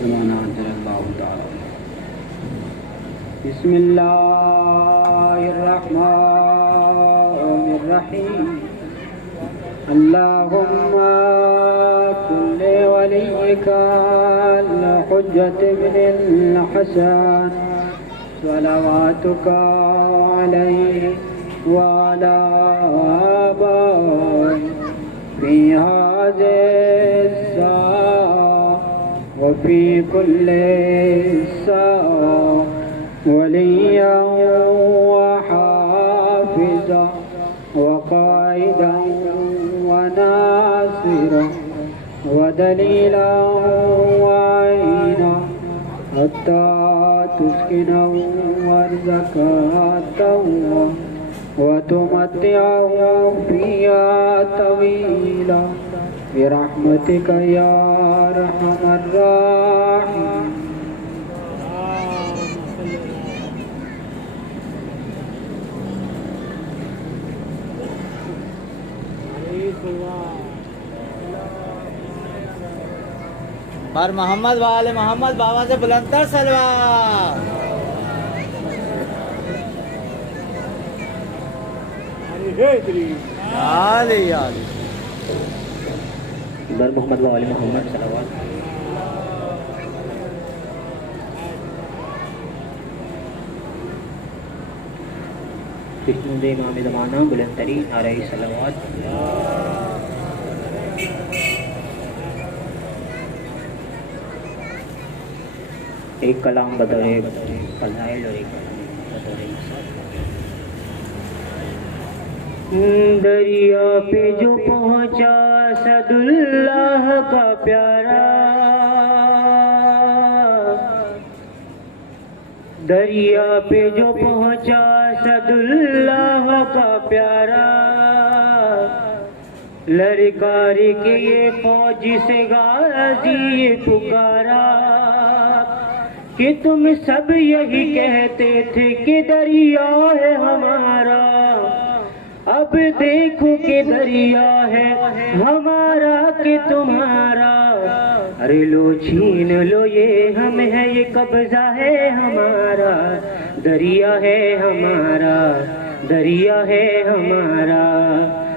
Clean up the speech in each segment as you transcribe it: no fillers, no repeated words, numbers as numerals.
ज़माना अल्लाह ताला। बिस्मिल्लाहिर्रहमानिर्रहीम। अल्लाहुम्म कुल्ले वलिय्यिका अल-हुज्जत इब्निल हसन सलावातुका अलैहि व अला आबाई फी हाज़िहि वफ़ी कुल्ले साअ वलिय्या व हाफ़िज़ा व क़ाइदा व नासिरा व दलीला व आइना हत्ता तुस्किनहु अर्ज़क़हु व तुमत्तिअहु फ़ीहा तवीला बिरहमतिक या अरहमर राहिमीन। पर मोहम्मद वाले मोहम्मद बाबा से बुलंदर सलवार। बर मोहम्मद वाले मोहम्मद सलवात। विष्णु दे इमाम ज़माना बुलंद तरीन अलैहि सलावत। एक कलाम बतौरे फज़ाइल और एक बतौरे दरिया पे जो पहुँचा सदुल्लाह का प्यारा, दरिया पे जो पहुँचा सदुल्लाह का प्यारा, ललकारी के ये फौज से गाजी ये पुकारा कि तुम सब यही कहते थे कि दरिया है हमारा, अब देखो कि दरिया है हमारा कि तुम्हारा। अरे लो छीन लो ये हम है ये कब्जा है हमारा, दरिया है हमारा, दरिया है हमारा।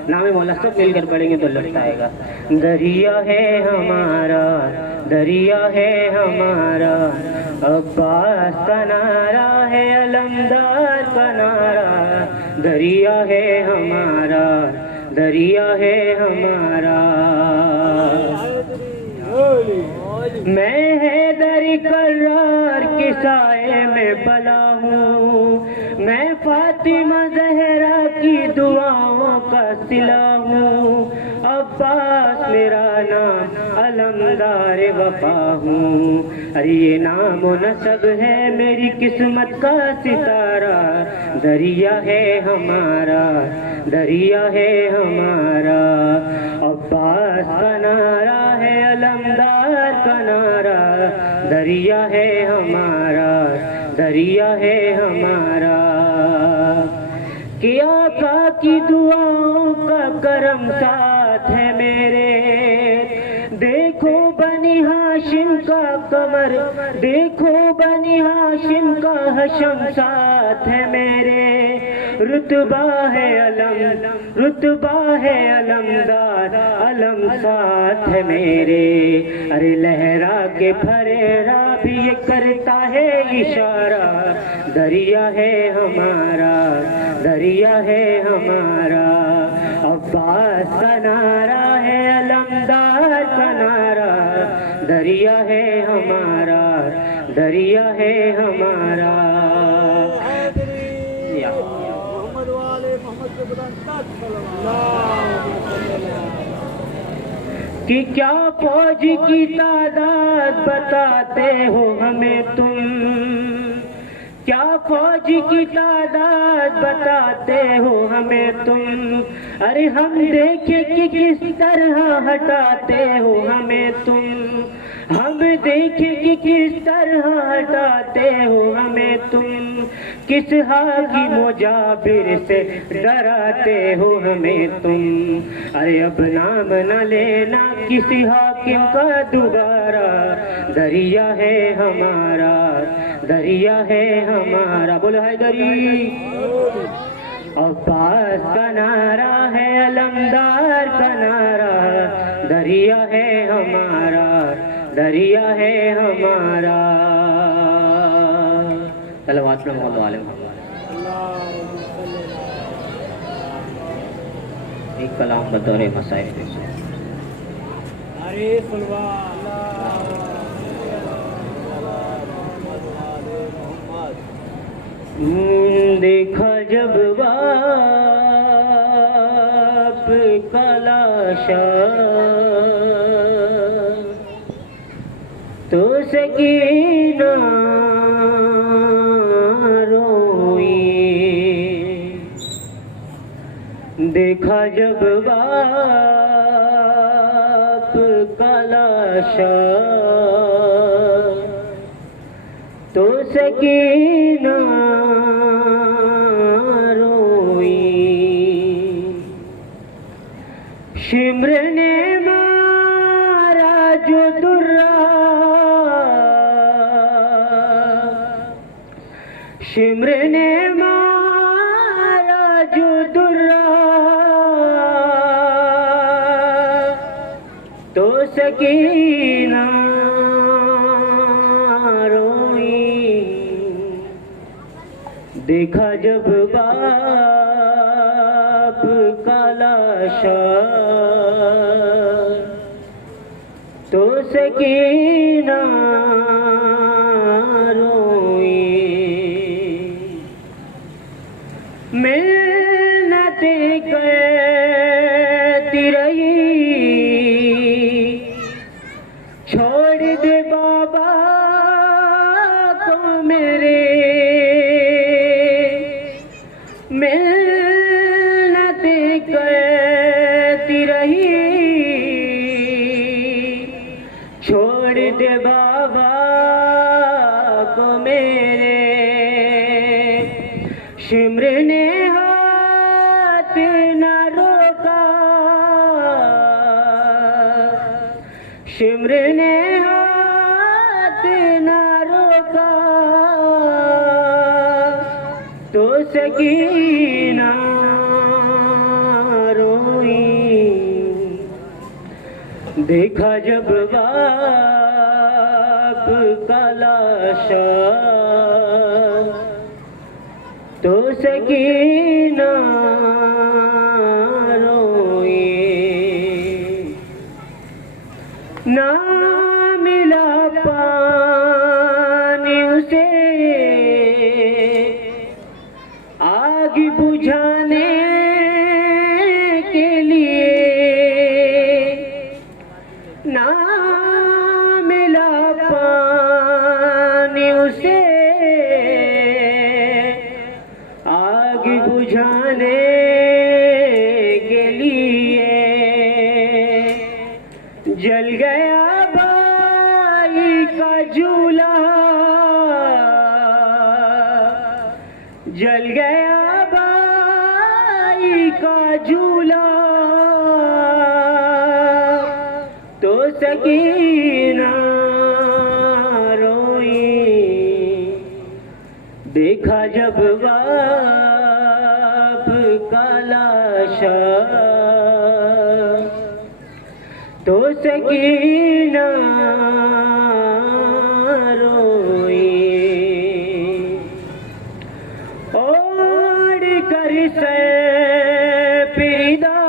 नाम मौला सब मिलकर पढ़ेंगे तो लगता आएगा। दरिया है हमारा, दरिया है हमारा, अब्बास का नारा है अलमदार का नारा, दरिया है हमारा, दरिया है हमारा। मैं है करार के साए में पला हूँ, मैं फातिमा जहरा की दुआओं का सिला हूँ। अब्बास मेरा नाम, अलमदार वफा हूँ। अरे ये नाम व नसब है मेरी किस्मत का सितारा, दरिया है हमारा, दरिया है हमारा। अब्बास का नारा है, अलमदार का नारा, दरिया है हमारा, दरिया है हमारा। कि आका की दुआओं का करम साथ है मेरे, देखो बनी हाशिम का कमर, देखो बनी हाशिम का हशम साथ है मेरे। रुतबा है अलम, रुतबा है अलमदार, अलम साथ है मेरे। अरे लहरा के फरेरा भी ये करता है इशारा, दरिया है हमारा, दरिया है हमारा। अब्बास का नारा है, अलमदार का नारा, दरिया है हमारा, दरिया है हमारा। कि क्या फौज की तादाद बताते हो हमें तुम, क्या फौज की तादाद बताते हो हमें तुम। अरे हम देखे कि किस तरह हटाते हो हमें तुम, हम देखे कि किस तरह हटाते हो हमें तुम। किस हाकी मुजाबिर से डराते हो हमें तुम। अरे अब नाम न लेना किसी हाकिम का दोबारा, दरिया है हमारा, दरिया है हमारा। बोलो हैदरी। अब्बास का नारा है, अलमदार का नारा, दरिया है हमारा, दरिया है हमारा। सलवात में मोहम्मद वाले एक कलाम बतौर मसाइल। अरे देखा जब बाप का लाशा तो सकीना देखा जब बाप का लाशा तो सकीना रोई। शिम्र ने मारा जो दुर्रा, शिम्र ने मारा जो दुर्रा तो सकीना रोई। देखा जब बाप का लाशा तो सकीना रोई। मिलते कहती रही छोड़ दे बाबा को मेरे, मिलते कहती रही छोड़ दे बाबा को मेरे। शिम्र ने हाथ न रोका, शिम्र ने हाथ न रोका तो सकीना रोई। देखा जब बाप का लाशा तो सकीना रोई। ना मिला से आग बुझाने के लिए जल गया बाई का झूला, जल गया बाई का झूला। तो सकीना रोई, देखा जब बाप का लाशा। तो सकीना रोई, ओढ़ कर से पिदा,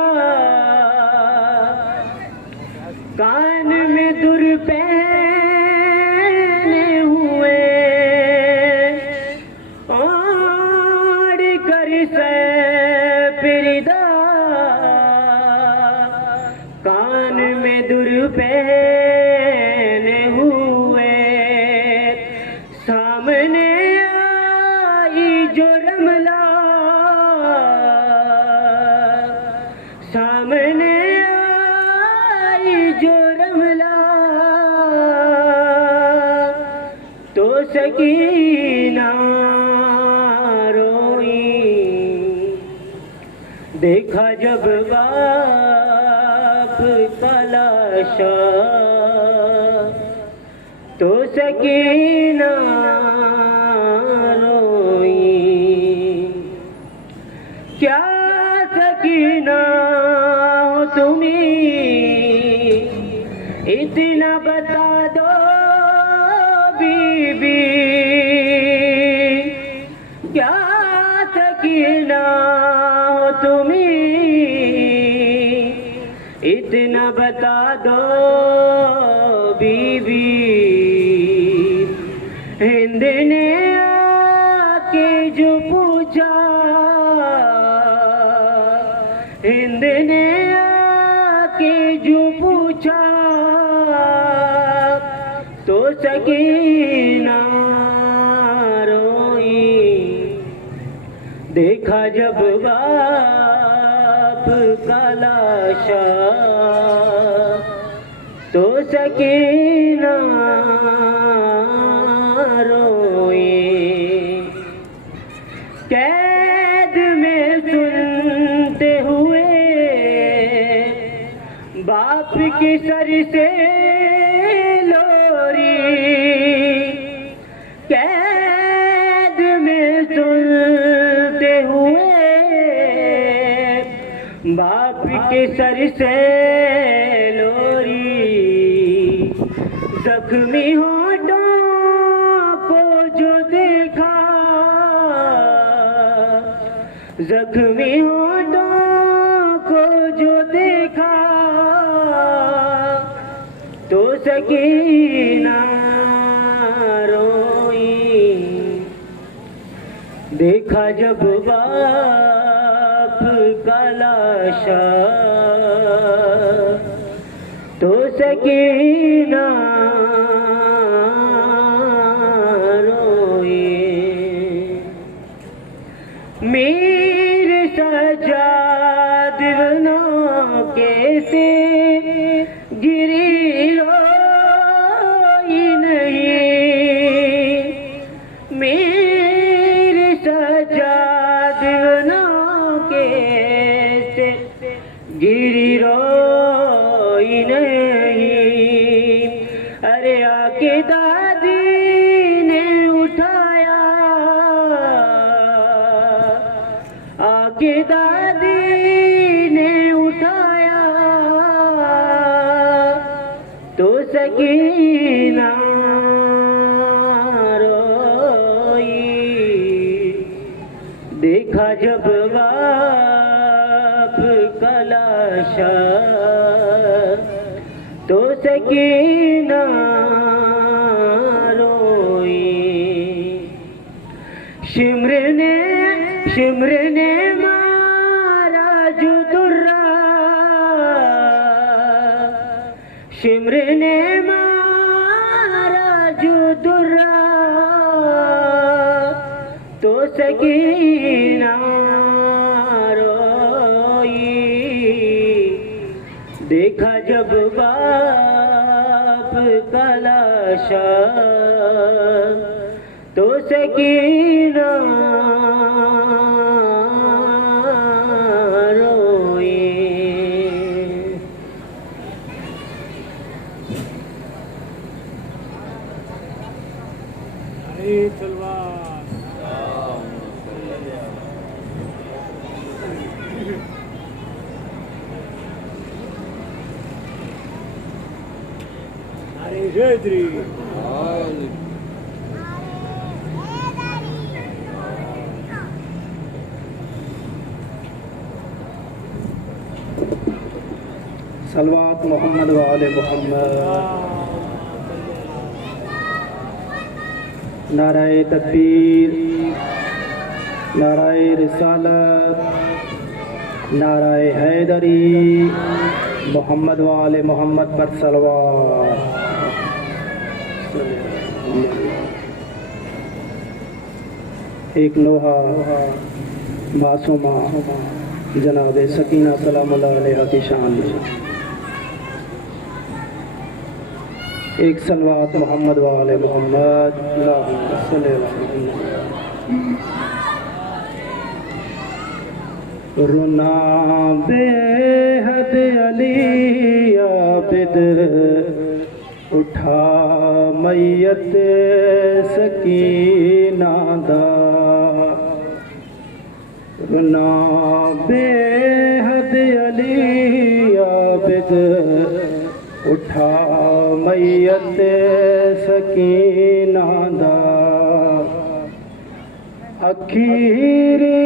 कान में दुर पहने हुए, ओढ़ कर से पिदा, कान में दुर पहने हुए। सामने आई जो रमला, सामने आई जो रमला। तो सकीना रोई, देखा जब बाप का लाशा। तो सकीना रोई, क्या सकीना हो तुम्हें, इतना बता दो बीबी। क्या सकीना हो तुम्हें, इतना बता दो बीबी। हिंद ने आके जो पूछा, हिंद ने आके जो पूछा। तो सकीना रोई, देखा जब बाप का लाशा। तो सकीना रोई, कैद में सुनते हुए बाप के सर से लोरी। कैद में सुनते हुए बाप के सर से लोरी। जख्मी होठों को जो देखा, जख्मी होठों को जो देखा। तो सकीना रोई, देखा जब बाप का लाशा। तो सकीना रोई, मेरे सजाद बना कैसे गिरी रोई नहीं। मेरे सजाद बना कैसे गिरी रोई नहीं। अरे आके दादी ने उठाया, आके दादी ने उठाया। तो सकीना रोई, देखा जब बाप का लाशा। तो सकीना रोई, शिम्र ने मारा जो दुर्रा। शिम्र ने मारा जो दुर्रा। सकीना रोई, देखा जब बाप का लाशा तो सकीना रोई। अरे तलवार अरे जयद्री सलवात मोहम्मद वाले मोहम्मद। नाराए तकबीर, नाराए रिसालत, नाराए हैदरी, मोहम्मद वाले मोहम्मद पर सलवात। एक लोहा मासूमा जनाब सकीना सलामुल्लाह अलैहा की शान, एक सलवात मोहम्मद वाले मोहम्मद। अल्लाहुम्मा सल्ली अला मुहम्मद। रुना बेहद अली आबिद, उठा मैयत सकीना दा। रुना बेहद अली आबिद, उठा मैयत सकीना दा। अखीरी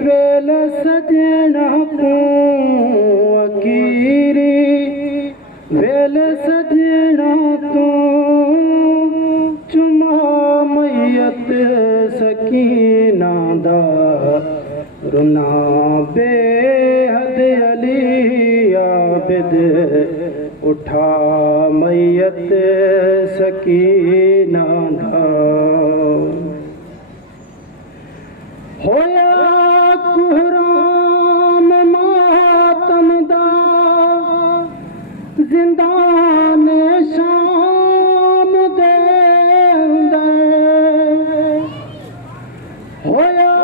वेल सजना को, अखीरी वेल सजना तो, चुमा मैयत सकीना दा। रुना बेहद अली आबिद, उठा मैयत सकीना दा। होया कुहराम मातम दा, जिंदान शाम दे अंदर। होया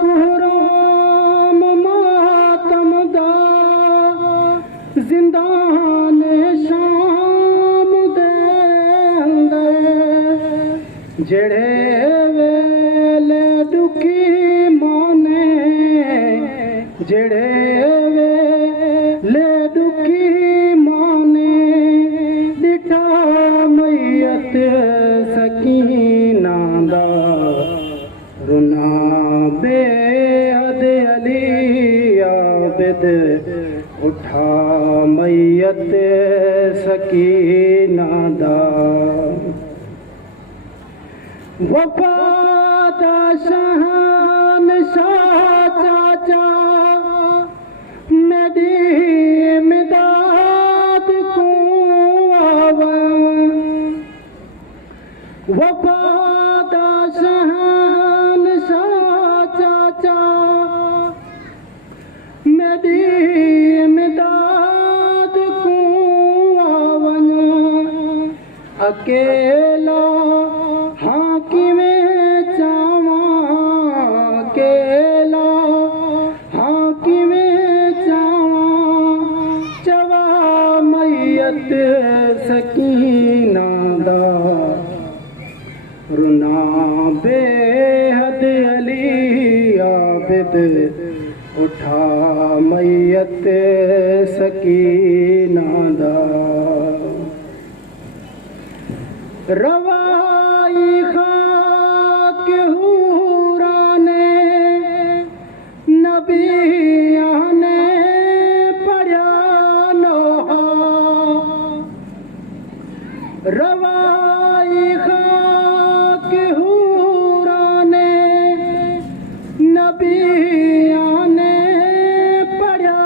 कुहराम मातम दा, जिंदान शाम दे अंदर। जेड़े वेले दुखी माने, जेड़े वेले दुखी माने, दिठा मैयत सकीना दा। रुना बेहद अली आबिद, उठा मैयत सकीना दा। वफादा शहान शाह चाचा, मेरी इमदाद को आवा। वफादा शहान शाह चाचा, मेरी इमदाद को आवन। अकेला हाँ किवें चावा, अकेला हाँ किवें चावा। चवा मैयत सकीना दा। रुना बेहद अली आबिद, उठा मैयत सकीना दा। रवाई खाक हूरा ने, नबिया ने पढ़ा लोहा। रवाई खाक हूरा ने, नबिया ने पढ़ा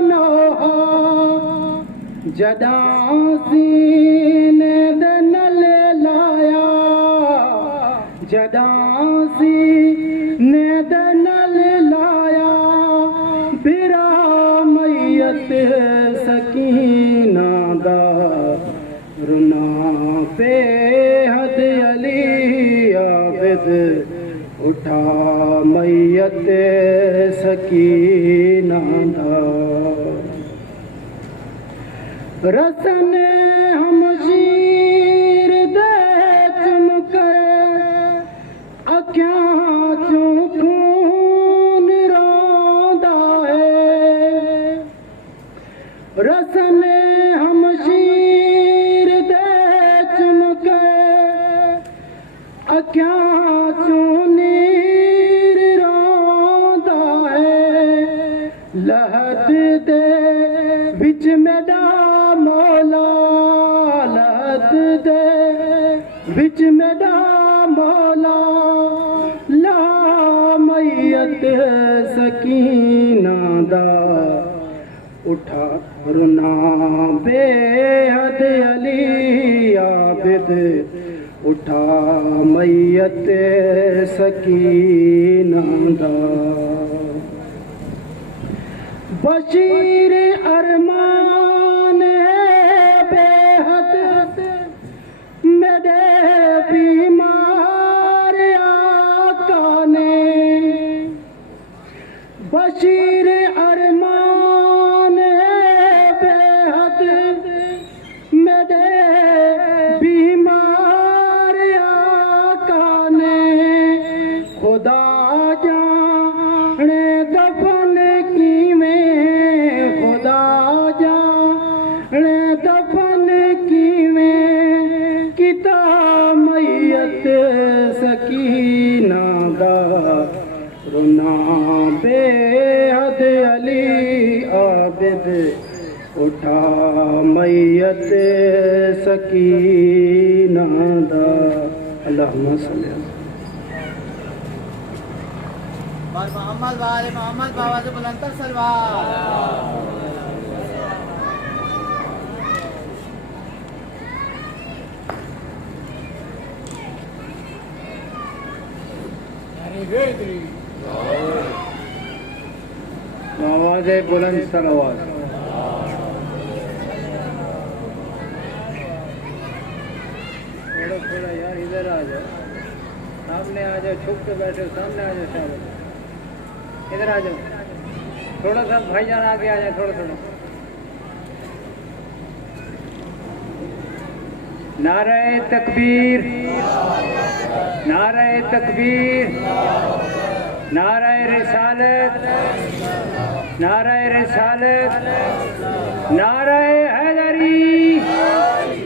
लोहा। जदा सीने दे नल लाया, जदासी ने दनल लाया बिरा मैयत सकीना दा रुना बेहद अली आबिद उठा मैयत सकीना दा रसन हम शीर दे चमकर अख्यां चों खून रोंदा है रसन हम शीर दे चमकर अख्यां चों नीर रोंदा है लहद दे बिच मेरा मौला लहद दे बिच मेरा मौला ला मैयत सकीना दा उठा रुना बेहद अली आबिद उठा मैयत सकीना दा बशीर अरमान बेहद मेरे बीमार आका ने बशीर अरमान बेहद मेरे बीमार आका ने खुदा जाने दफन खुदा जाने दफन कीवें किता मैयत सकीना दा रुना बेहद अली आबिद उठा मैयत सकीना दा अल्लाहुम्मा सल्ली और मोहम्मद वाले मोहम्मद बाबा से बुलंदर सलवार। आवाज़ बुलंद सलवार। थोड़ा थोड़ा यार इधर आ जाओ, सामने आ जाओ, छुप के बैठे सामने आ जाओ, शाबाश इधर आ जाओ, थोड़ा सा भाईजान आगे आ जाए, थोड़ा थोड़ा। नारे तकबीर, नारे तकबीर, नारे रिसालत, नारे रिसालत, नारे हैदरी,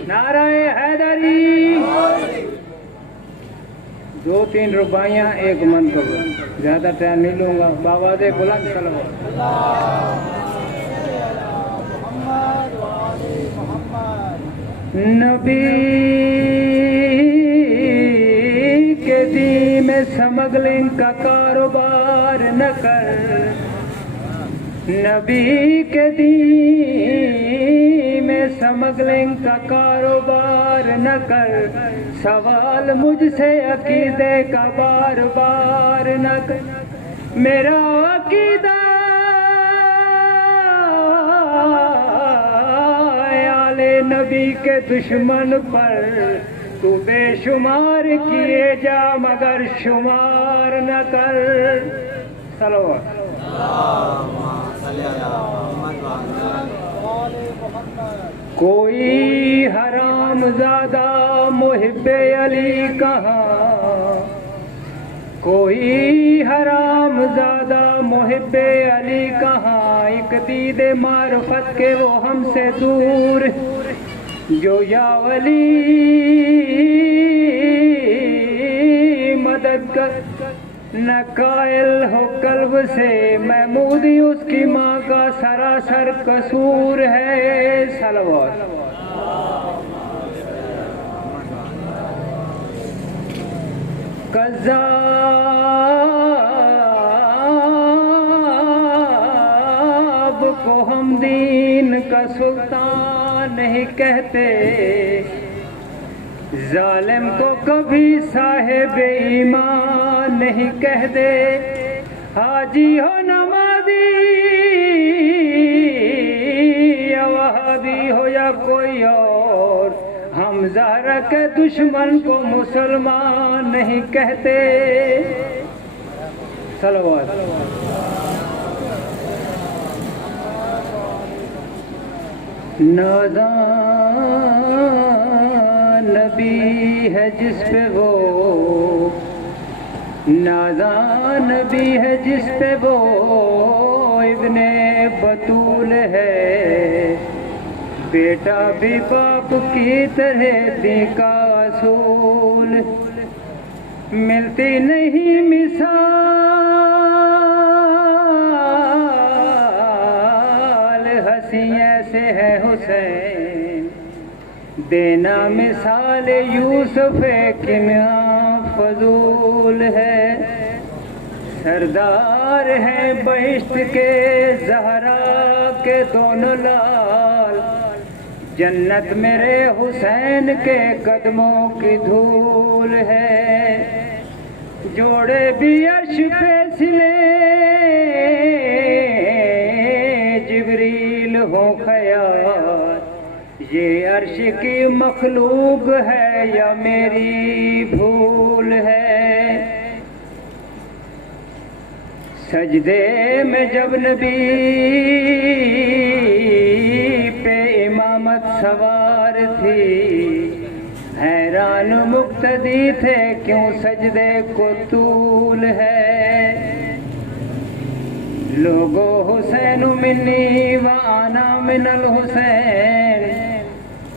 नारे हैदरी। 2-3 रुबाइयाँ एक मन करो, ज़्यादा टाइम नहीं लूँगा। बाबा दे बुलंद सलवात। नबी के दी में स्मगलिंग का कारोबार न कर, नबी के दी में स्मगलिंग का कारोबार न कर। सवाल मुझसे अकीदे का बार बार न कर। मेरा अकीदा आले नबी के दुश्मन पर तू बेशुमार किए जा मगर शुमार न कर। सलवात। कोई हरामज़ादा मुहिब्बे अली कहाँ, कोई हरामज़ादा मुहिब्बे अली कहाँ। एक दीदे मारुफत के वो हमसे दूर, जो या वली मदद कर न कायल हो कल्ब से। महमूदी उसकी माँ का सरासर कसूर है। सलवात। कज़्ज़ाब को हम दीन का सुल्तान नहीं कहते, जालिम को कभी साहिब ईमान नहीं कह दे, हाजी हो नमाजी या वहाबी हो या कोई और, हम ज़हरा के दुश्मन को मुसलमान नहीं कहते। सलवात। नादान नबी है जिस पे वो, नादान नबी है जिस पे वो इब्ने बतूल है, बेटा भी बाप की तरह दी का असूल, मिलती नहीं मिसाल हंसी ऐसे है हुसैन, देना मिसाल यूसुफ किमिया फजूल है, सरदार है बहिश्त के ज़हरा के दोनों लाल, जन्नत मेरे हुसैन के कदमों की धूल है, जोड़े भी अर्श पे सिले जिब्रील हो ख़याल, ये अर्श की मखलूक है या मेरी भूल है, सजदे में जब नबी पे इमामत सवार थी, हैरान मुक्तदी थे क्यों सजदे को तूल है, लोगो हुसैन मिन्नी व आना मिनल हुसैन,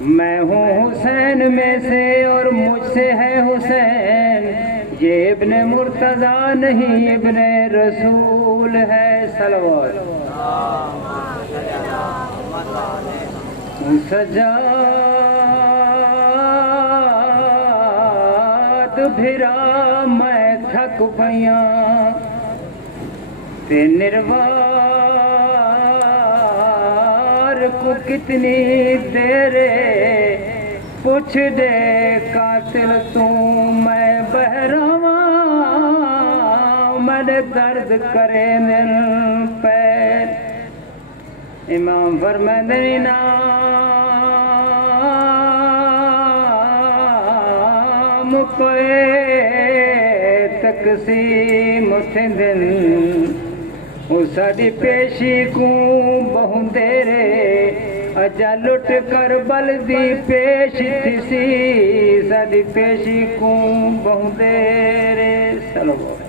मैं हूँ हुसैन में से और मुझसे है हुसैन, ये इब्ने मुर्तज़ा नहीं इब्ने रसूल है। सलवात। सजाद भिरा मैं थक पया ते निर्वार को कितनी देर पूछ दे कातिल तू मैं बहरावा, मैंने दर्द करे दिल पैर, इमाम फरमाते नाम पे तकसीम थे दिल, साड़ी पेशी को बहुंदे रे अजा लुट कर बल्दी पेश थी, साड़ी पेशी को बहुंदे रे। सलवात।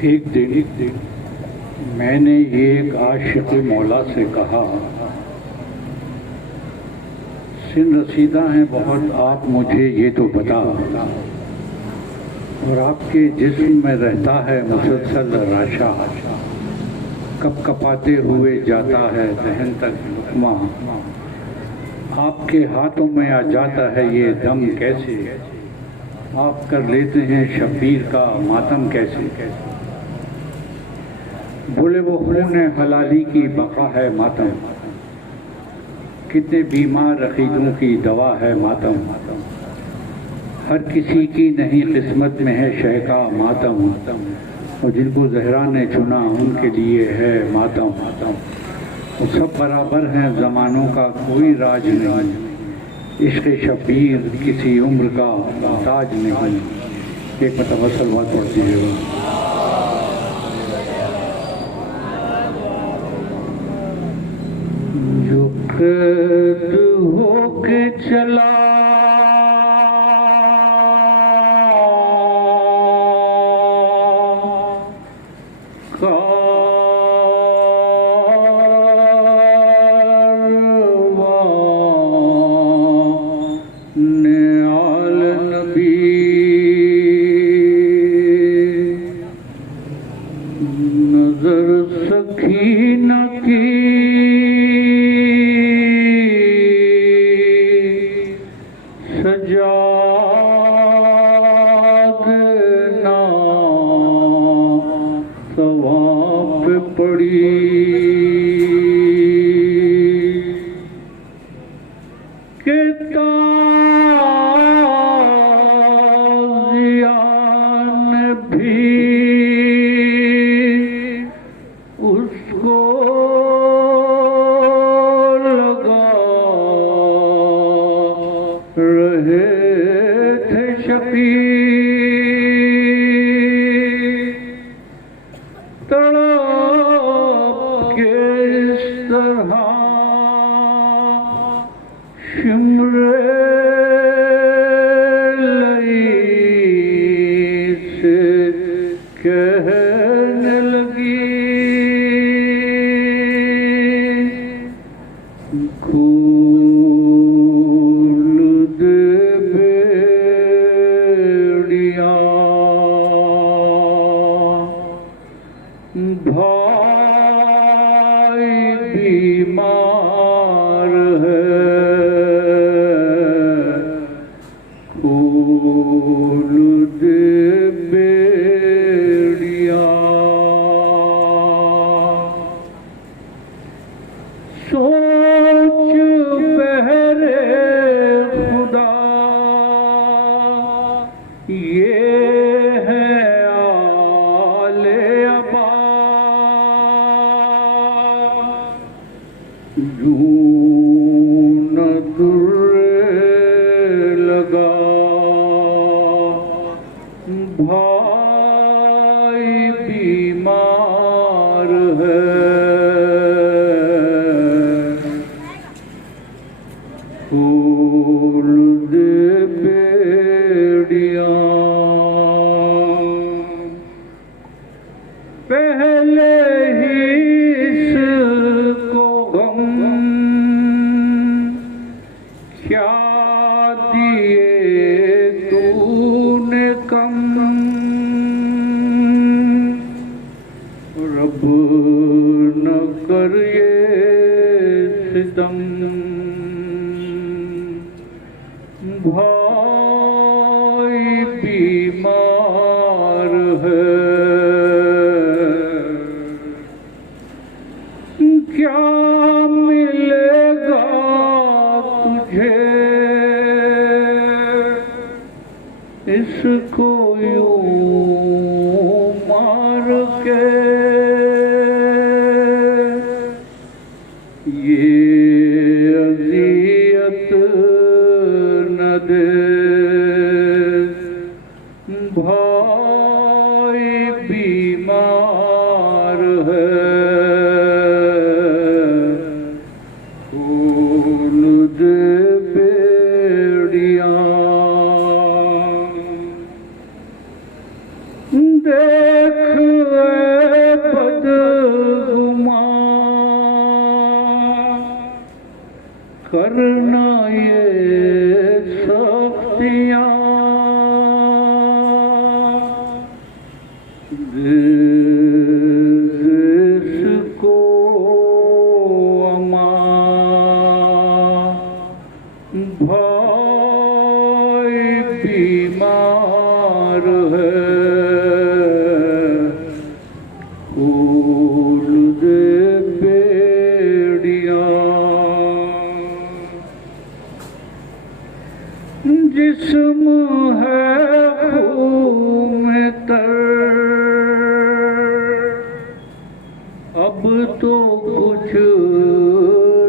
एक दिन मैंने एक आशिक़ मौला से कहा, सिन रसीदा हैं बहुत आप मुझे ये तो बता, और आपके जिस्म में रहता है मुसलसल राशा, कप कपाते हुए जाता है दहन तक लुक़मा, आपके हाथों में आ जाता है ये दम कैसे, आप कर लेते हैं शब्बीर का मातम कैसे। बोले वो खून हलाली की बका है मातम, कितने बीमार रखीदों की दवा है मातम, हर किसी की नहीं किस्मत में है शह का मातम, और जिनको ज़हरा ने चुना उनके लिए है मातम। वो सब बराबर हैं ज़मानों का कोई राज नहीं, इश्क शबीर किसी उम्र का ताज नहीं। एक मतलब सलवात पढ़ दीजिएगा। जो कैद होके चला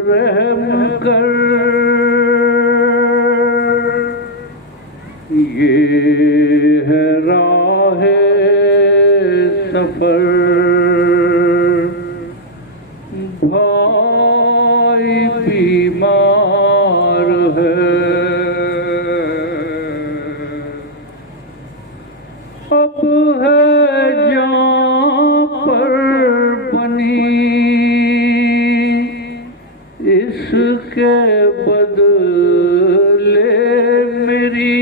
रहम कर सफर भाई बीमार है, अब है जान पर बनी इसके बदले मेरी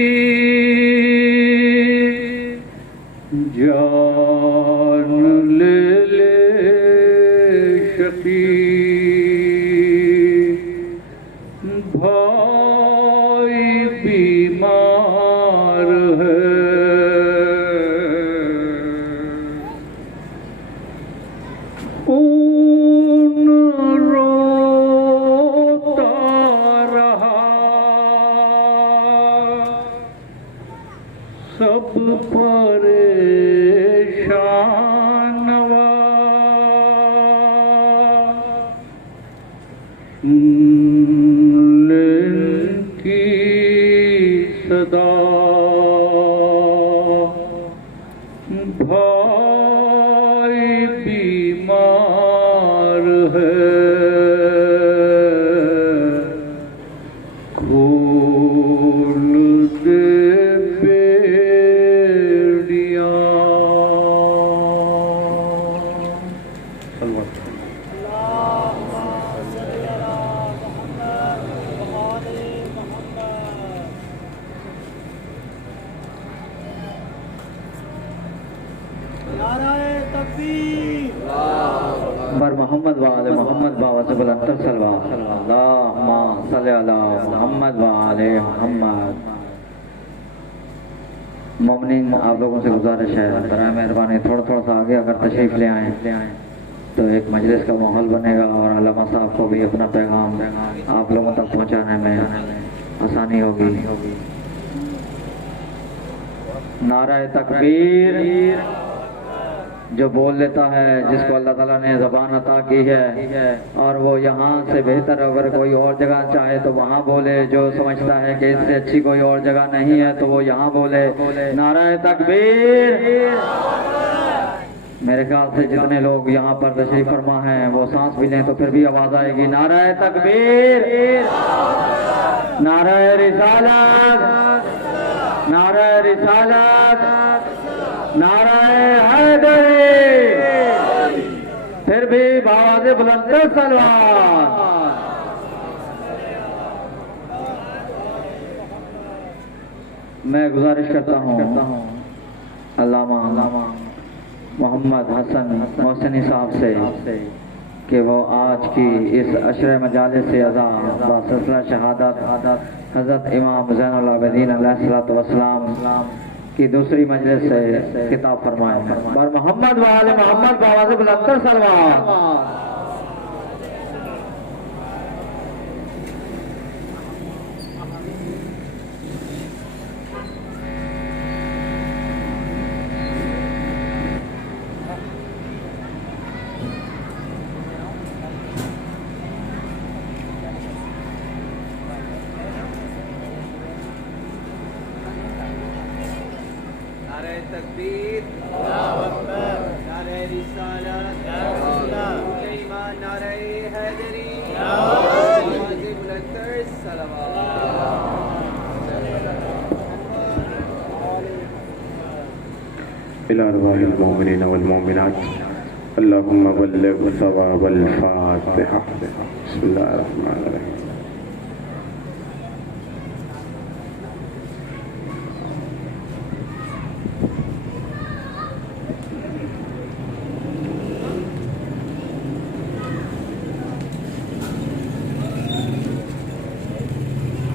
जान ले ले शकी भाई बीमार है। खून रोता रहा सब परेशान हुआ, की सदा भाई बीमार है, खोल दे बेड़ियां। बर मोहम्मद वाले मोहम्मद बाबा से बुलंद सलवात अल्लाहुम्मा सल्ली अला मोहम्मद वाले मोहम्मद। मोमिनीन, आप लोगों से गुजारिश है बराए मेहरबानी थोड़ा थोड़ा सा आगे अगर तशरीफ ले आए तो एक मजलिस का माहौल बनेगा और अल्लामा साहब को भी अपना पैगाम आप लोगों तक पहुंचाने में आसानी होगी। नारा तकबीर जो बोल लेता है, जिसको अल्लाह ताला ने ज़बान अता की है और वो यहाँ से बेहतर अगर कोई और जगह चाहे तो वहाँ बोले, जो समझता है कि इससे अच्छी कोई और जगह नहीं है तो वो यहाँ बोले। नारा तकबीर। मेरे ख्याल से जितने लोग यहाँ पर तशरीफ फरमा हैं वो सांस भी लें तो फिर भी आवाज आएगी। नारा तकबीर, नारा रिसालत, नारा रिसालत, नारा हैदरी। फिर भी आवाज़ बुलंद सलवात। मैं गुजारिश करता हूँ अल्लामा मोहम्मद हसन मोहसिनी साहब से कि वो आज की इस अशरे मजालिस से अज़ा सिलसिला शहादत हज़रत इमाम ज़ैनुल आबिदीन अलैहिस्सलातु वस्सलाम की दूसरी मजलिस से खिताब फरमाए। बर मोहम्मद वाले मोहम्मद बाबा से बुलंद सलवात। तकबीर, नारे रिसालत, नारे हैदरी, आवाज़ बुलंद सलावत। इला अर्वाहिल मोमिनीन वल मोमिनात अल्लाहुम्मा बल्लिग सवाबल फातिहा। बिस्मिल्लाहिर रहमानिर रहीम।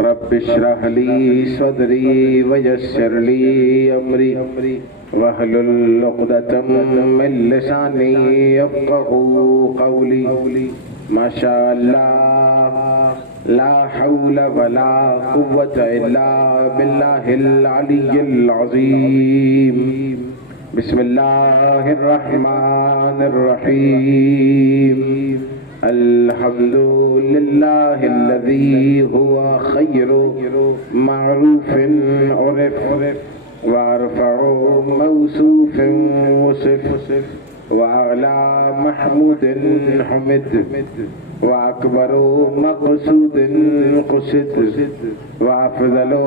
रब्बि इश्रह ली सदरी वयस्सिर ली अमरी वहलुल उक़दतम मिन लिसानी यफ़क़हू क़ौली। माशाअल्लाह ला हौला वला कुव्वता इल्ला बिल्लाहिल अलिय्यिल अज़ीम। बिस्मिल्लाहिर रहमानिर रहीम। अल्हम्दुलिल्लाहिल्लज़ी हुवा खैरु मअरूफिन उरिफ वअरफ़अु मौसूफ़िन वसिफ़ वअअला महमूदिन हुमिद वअकबरु मक़सूदिन क़ुसिद वअफ़ज़लु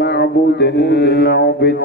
मअबूदिन उबिद।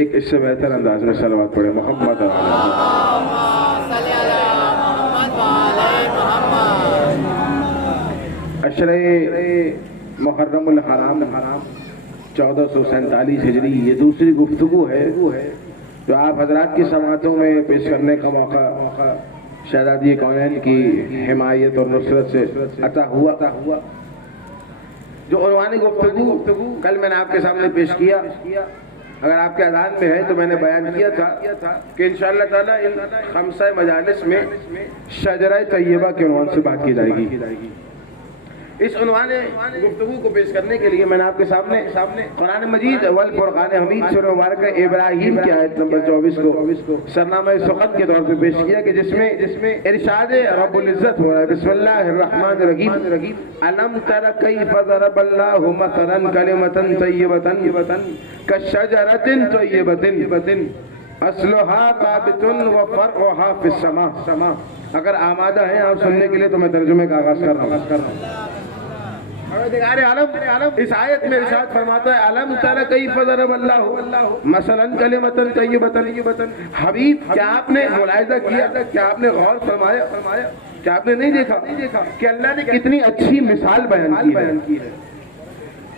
एक इससे बेहतर अंदाज में सलवात पढ़े मोहम्मद। अशरे मुहर्रमुल हराम 1447 हिजरी ये दूसरी गुफ्तगू है जो आप हजरात की समातों में पेश करने का मौका शहजादी कौनैन की हिमायत और नुसरत से अता हुआ। जो उन्वानी गुफ्तगू कल मैंने आपके सामने पेश किया, अगर आपके अज़ान में है तो मैंने बयान किया था कि इंशाअल्लाह ताला इन खमसा मजालिस में शजरा तैयबा के उन्वान से बात की जाएगी। इस उन्वाने गुफ्तगू को पेश करने के लिए मैंने आपके सामने कुरान मजीद वल फुरकान हमीद सूरह मुबारक इब्राहिम की आयत नंबर 24 को सरनामा सुखत के तौर पे पेश किया कि जिसमें इरशाद रब्बुल इज्जत हो रहा है। बिस्मिल्लाहिर रहमानिर रहीम। अलम तरा कैफ ज़रबल्लाहु मसलन कलिमतन तय्यबतन कशजरतिन तय्यबतिन अस्लुहा ताबितुन व फरउहा फिस समा। अगर आमादा है आप सुनने के लिए तो मैं तर्जुमे का आगाज कर रहा हूँ। इस आयत में इरशाद फरमाता है अलम तरा कैफ ज़रबल्लाहु मसलन कलिमतन तय्यबतन। हबीब क्या आपने मुलाहिज़ा किया, क्या आपने गौर फरमाया, क्या आपने नहीं देखा कि अल्लाह ने कितनी अच्छी मिसाल बयान की है।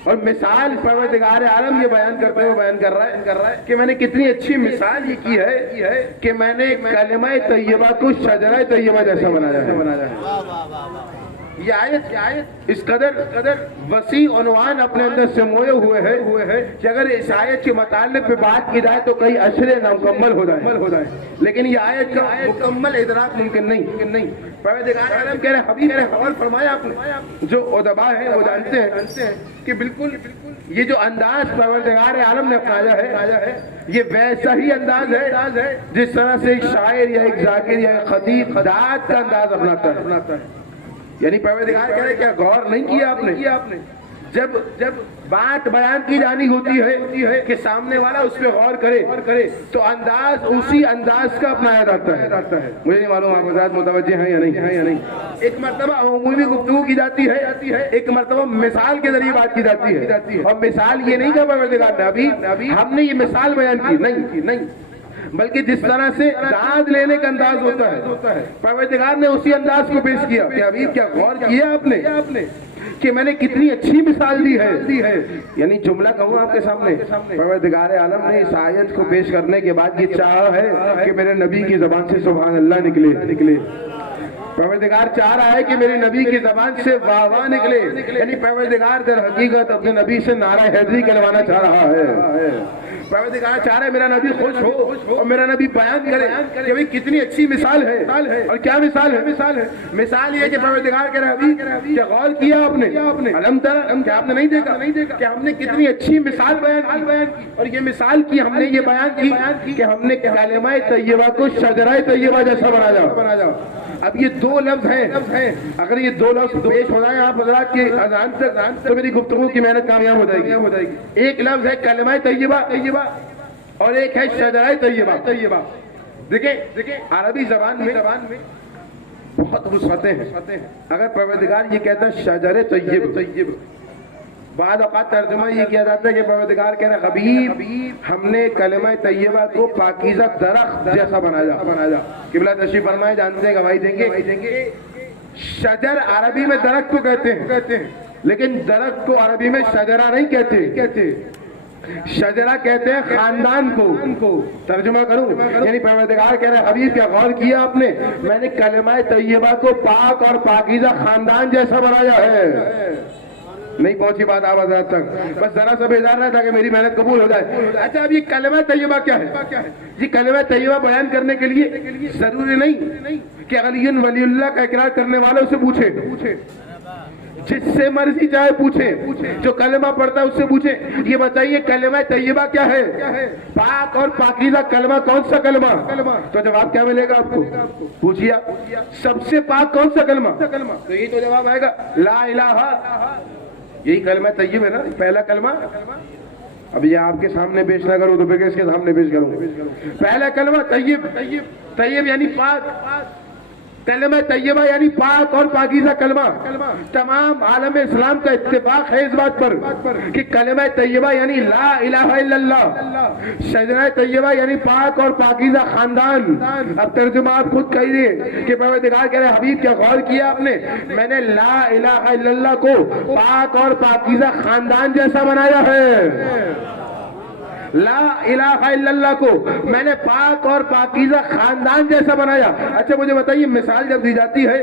और मिसाल परवरदिगार आलम ये बयान करते हुए बयान कर रहा है कि मैंने कितनी अच्छी मिसाल ये की है कि मैंने कलिमा तय्यबा को शजरा तय्यबा जैसा बनाया है। ये आयत इस कदर वसी उन्वान अपने अंदर से मोए हुए है कि अगर इस आयत के मुताल्लिक़ पे बात की जाए तो कई अशरे नामुकम्मल हो जाए, लेकिन ये आयत का मुकम्मल इदराक मुमकिन नहीं। परवरदिगार आलम कह रहे हबीब हवाल फरमाया आपने, जो उदबा है वो जानते हैं कि बिल्कुल ये जो अंदाज परवरदिगार आलम ने अपनाया है ये वैसा ही अंदाज है जिस तरह से एक शायर या एक जाकिर या एक खतीब दात का अंदाज अपनाता है। यानी परवरदिगार कह रहे क्या गौर नहीं किया आपने? जब बात बयान की जानी होती है कि सामने वाला उस पर गौर करे तो अंदाज उसी अंदाज का अपनाया जाता है। मुझे नहीं मालूम आप हज़रात मुतवज्जे हैं या नहीं। एक मर्तबा अमूमी गुफ्तगू की जाती है, एक मर्तबा मिसाल के जरिए बात की जाती है। और मिसाल ये नहीं कहा परवरदिगार ने अभी हमने ये मिसाल बयान की नहीं, बल्कि जिस तरह से दाद लेने का अंदाज होता है, परवरदिगार ने उसी अंदाज को पेश किया कि हबीब क्या गौर किया आपने कि मैंने कितनी अच्छी मिसाल दी है। यानी जुमला कहूँ आपके सामने, परवरदिगार आलम ने इस आयत को पेश करने के बाद ये चाह है कि मेरे नबी की जबान से सुभान अल्लाह निकले। परवरदिगार चाह रहा है कि मेरे नबी की जबान से वाह वाह निकले। यानी परवरदिगार दर हकीकत अपने नबी से नारा हैदरी कहलवाना चाह रहा है। परवरदिगार चाह रहा है मेरा नबी खुश हो और मेरा नबी बयान करे कि भाई कितनी अच्छी मिसाल है। और क्या मिसाल है? मिसाल ये कि परवरदिगार कह रहा है क्या गौर किया आपने अलम तरा, क्या आपने नहीं देखा कि हमने कितनी अच्छी मिसाल बयान की। और ये मिसाल की हमने ये बयान की कि हमने कलिमा तय्यबा को शजरा तय्यबा जैसा बना जाओ। अब ये दो लफ्ज हैं, अगर ये दो लफ्ज पेश हो जाए आप हज़रात के अज़ान तक तो मेरी गुफ्तगू की मेहनत कामयाब हो जाएगी। एक लफ्ज है कलिमा तय्यबा और एक है शजरा तय्यबा। देखिए अरबी जबान में बहुत वुसअतें हैं। अगर परवरदिगार ये कहता है शजर तय्यब, बाद औक़ात तर्जुमा ये किया जाता है कि परवरदिगार कह रहे हबीब हमने कलिमा तय्यबा को पाकीज़ा दरख्त जैसा बना जा। क़िबला तशरीफ़ फरमाए, जानते हैं, गवाही देंगे। शजर अरबी में दरख्त को कहते हैं, लेकिन दरख्त को अरबी में शजरा नहीं कहते, शजरा कहते हैं खानदान को। तर्जुमा करूं, यानी परवरदिगार कह रहे हबीब क्या गौर किया आपने, मैंने कलिमा तय्यबा को पाक और पाकीज़ा खानदान जैसा बनाया है। नहीं पहुंची बात आवाज तक, बस जरा सा बेजार रहा था कि मेरी मेहनत कबूल हो जाए। अच्छा, अब ये कलिमा तय्यबा क्या है? ये कलिमा तय्यबा बयान करने के लिए जरूरी नहीं कि अली वलीउल्लाह का इकरार करने वालों से पूछे, जिससे मर्जी चाहे पूछे, जो कलमा पढ़ता है उससे पूछे ये बताइए कलिमा तय्यबा क्या है, पाक और पाकीज़ा कलमा कौन सा कलमा? तो जवाब क्या मिलेगा आपको? पूछिए सबसे पाक कौन सा कलमा? तो यही तो जवाब आएगा, ला इलाहा। यही कलमा तय्यब है ना, पहला कलमा। अब ये आपके सामने पेश ना करूं तो फिर किसके सामने पेश करूं? पहला कलमा तय्यब यानी पाक, कलमा तय्यबा यानी पाक और पाकीज़ा कलमा। तमाम आलम इस्लाम का इत्तेफाक है इस बात पर कि कलमा तय्यबा यानी ला इलाहा इल्लल्लाह, शजरा तय्यबा यानी पाक और पाकीज़ा खानदान। अब तर्जुमा आप खुद कहिए कि परवरदिगार कह रहे हबीब क्या गौर किया आपने, मैंने ला इलाहा इल्लल्लाह को पाक और पाकीज़ा खानदान जैसा बनाया है। ला इलाहा इल्लल्लाह को मैंने पाक और पाकीज़ा खानदान जैसा बनाया। अच्छा मुझे बताइए, मिसाल जब दी जाती है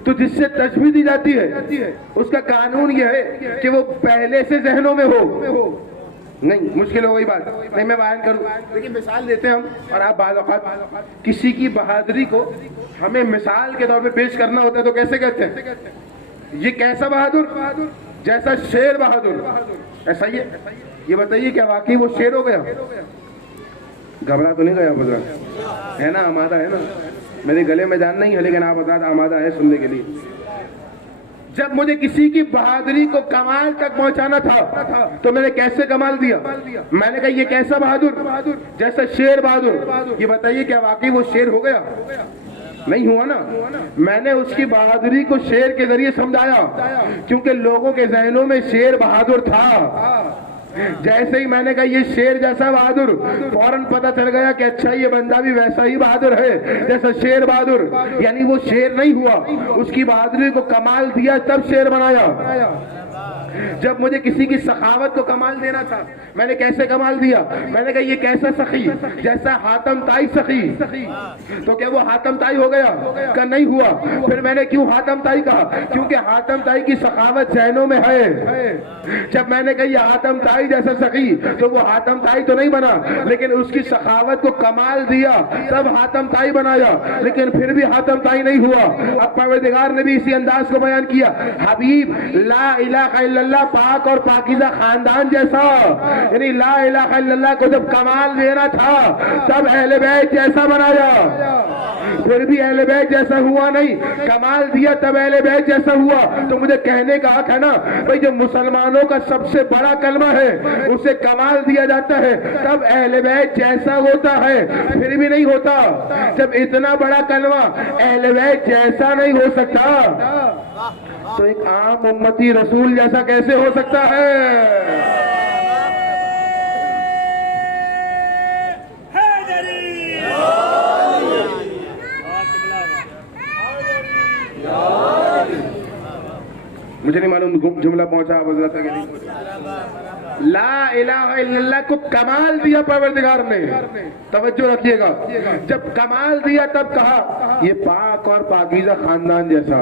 तो जिससे तशबीह दी जाती है उसका कानून यह है कि वो पहले से जहनों में हो। नहीं, मुश्किल हो गई बात, नहीं मैं बयान करूं, लेकिन मिसाल देते हैं हम। और आप बाज़ औक़ात किसी की बहादुरी को हमें मिसाल के तौर पे पेश करना होता है तो कैसे कहते हैं? ये कैसा बहादुर? जैसा शेर बहादुर, ऐसा ही है। ये बताइए क्या वाकई वो शेर हो गया? घबरा तो नहीं गया? बता है ना, आमादा है ना, मेरे गले में जान नहीं है लेकिन आप बता आमादा है सुनने के लिए। जब मुझे किसी की बहादुरी को कमाल तक पहुंचाना था तो मैंने कैसे कमाल दिया? मैंने कहा ये कैसा बहादुर? जैसा शेर बहादुर। ये बताइए क्या वाकई वो शेर हो गया? नहीं हुआ ना। मैंने उसकी बहादुरी को शेर के जरिए समझाया, क्योंकि लोगों के जहनों में शेर बहादुर था। जैसे ही मैंने कहा ये शेर जैसा बहादुर, फौरन पता चल गया कि अच्छा ये बंदा भी वैसा ही बहादुर है जैसा शेर बहादुर। यानी वो शेर नहीं हुआ, उसकी बहादुरी को कमाल दिया तब शेर बनाया। जब मुझे किसी की सखावत को कमाल देना था, मैंने कैसे कमाल दिया? मैंने कहा ये कैसा सखी? जैसा हातम ताई सखी। तो क्या वो हातम ताई हो गया? का नहीं हुआ। फिर मैंने क्यों हातम ताई कहा? क्योंकि हातम ताई की सखावत जहनों में है। जब मैंने कहा ये हातम ताई जैसा सखी, तो वो हातम ताई तो नहीं बना, लेकिन उसकी सखावत को कमाल दिया तब हातम ताई बनाया, लेकिन फिर भी हातम ताई नहीं हुआ। अब परवरदिगार ने भी इसी अंदाज को बयान किया, हबीब ला इलाहा इल्लल्लाह पाक और पाकीज़ा खानदान जैसा। यानी ला इलाहा इल्लल्लाह को जब कमाल देना था तब अहले बैत जैसा बनाया, फिर भी अहले बैत जैसा हुआ नहीं। कमाल दिया तब अहले बैत जैसा हुआ। तो मुझे कहने का हक है ना भाई, जो मुसलमानों का सबसे बड़ा कलमा है उसे कमाल दिया जाता है तब अहले बैत जैसा होता है, फिर भी नहीं होता। जब इतना बड़ा कलमा अहले बैत जैसा नहीं हो सकता तो एक आम उम्मती रसूल जैसा कैसे हो सकता है? मुझे नहीं मालूम जुमला पहुंचा आप हजरत तक नहीं पहुंचा। ला इलाहा इल्लल्लाह को कमाल दिया परवरदिगार ने, तवज्जो रखिएगा, जब कमाल दिया तब कहा ये पाक और पाकीज़ा खानदान जैसा।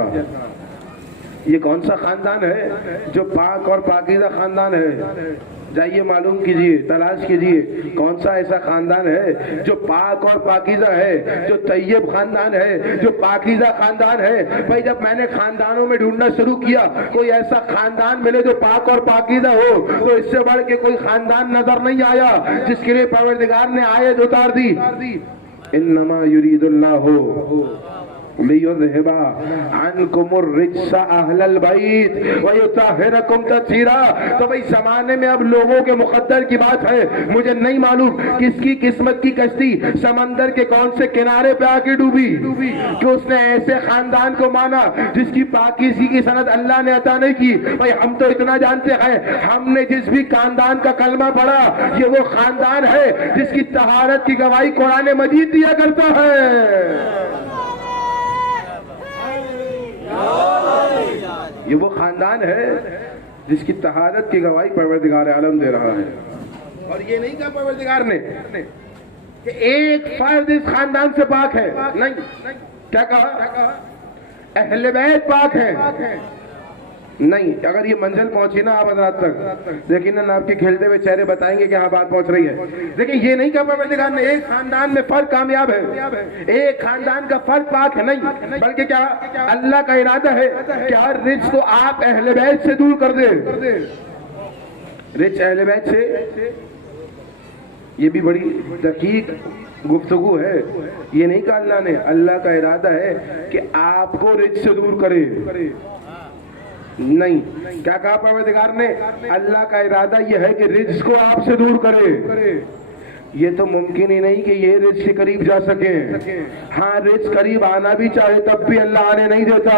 ये कौन सा खानदान है जो पाक और पाकीज़ा खानदान है? जाइए मालूम कीजिए, तलाश कीजिए कौन सा ऐसा खानदान है जो पाक और पाकीज़ा है, जो तैयब खानदान है, जो पाकीज़ा खानदान है। भाई जब मैंने खानदानों में ढूंढना शुरू किया, कोई ऐसा खानदान मिले जो पाक और पाकीज़ा हो, तो इससे बढ़ के कोई खानदान नजर नहीं आया जिसके लिए परवरदिगार ने आयत उतार दी, इन्नमा युरीदुल्लाहु लियुज़हिबा अन्कुमुर रिज्सा अहलल बैत व युतहिरकुम तत्हीरा। तो भाई जमाने में अब लोगों के मुकद्दर की बात है। मुझे नहीं मालूम किसकी किस्मत की कश्ती समंदर के कौन से किनारे पे आके डूबी कि उसने ऐसे खानदान को माना जिसकी पाकीज़गी की सनद अल्लाह ने अता नहीं की। भाई हम तो इतना जानते हैं, हमने जिस भी खानदान का कलमा पढ़ा ये वो खानदान है जिसकी तहारत की गवाही कुरान मजीद दिया करता है। ये वो खानदान है जिसकी तहारत की गवाही परवरदिगार आलम दे रहा है। और ये नहीं कहा परवरदिगार ने कि एक फर्द इस खानदान से पाक है, नहीं, क्या कहा? अहले बैत पाक है। नहीं, अगर ये मंजिल पहुंची ना आप हज़रात तक, देखिए ना आपके खेलते हुए चेहरे बताएंगे कि हाँ बात पहुंच रही है। देखिए ये नहीं कहा परवरदिगार ने एक खानदान में फर्क कामयाब है, एक खानदान का फर्क पाक है, नहीं, बल्कि क्या अल्लाह का इरादा है कि हर रिच को आप अहले बैत से दूर कर दे। रिच अहले बैत से, ये भी बड़ी दकीक गुफ्तगू है। ये नहीं कहा अल्लाह ने, अल्लाह का इरादा है कि आपको रिच से दूर करे। नहीं, क्या कहा परवरदिगार ने? अल्लाह का इरादा यह है कि रिज्क को आपसे दूर करे। ये तो मुमकिन ही नहीं कि ये रिज्क के करीब जा सके। हाँ, रिज्क करीब आना भी चाहे तब भी अल्लाह आने नहीं देता,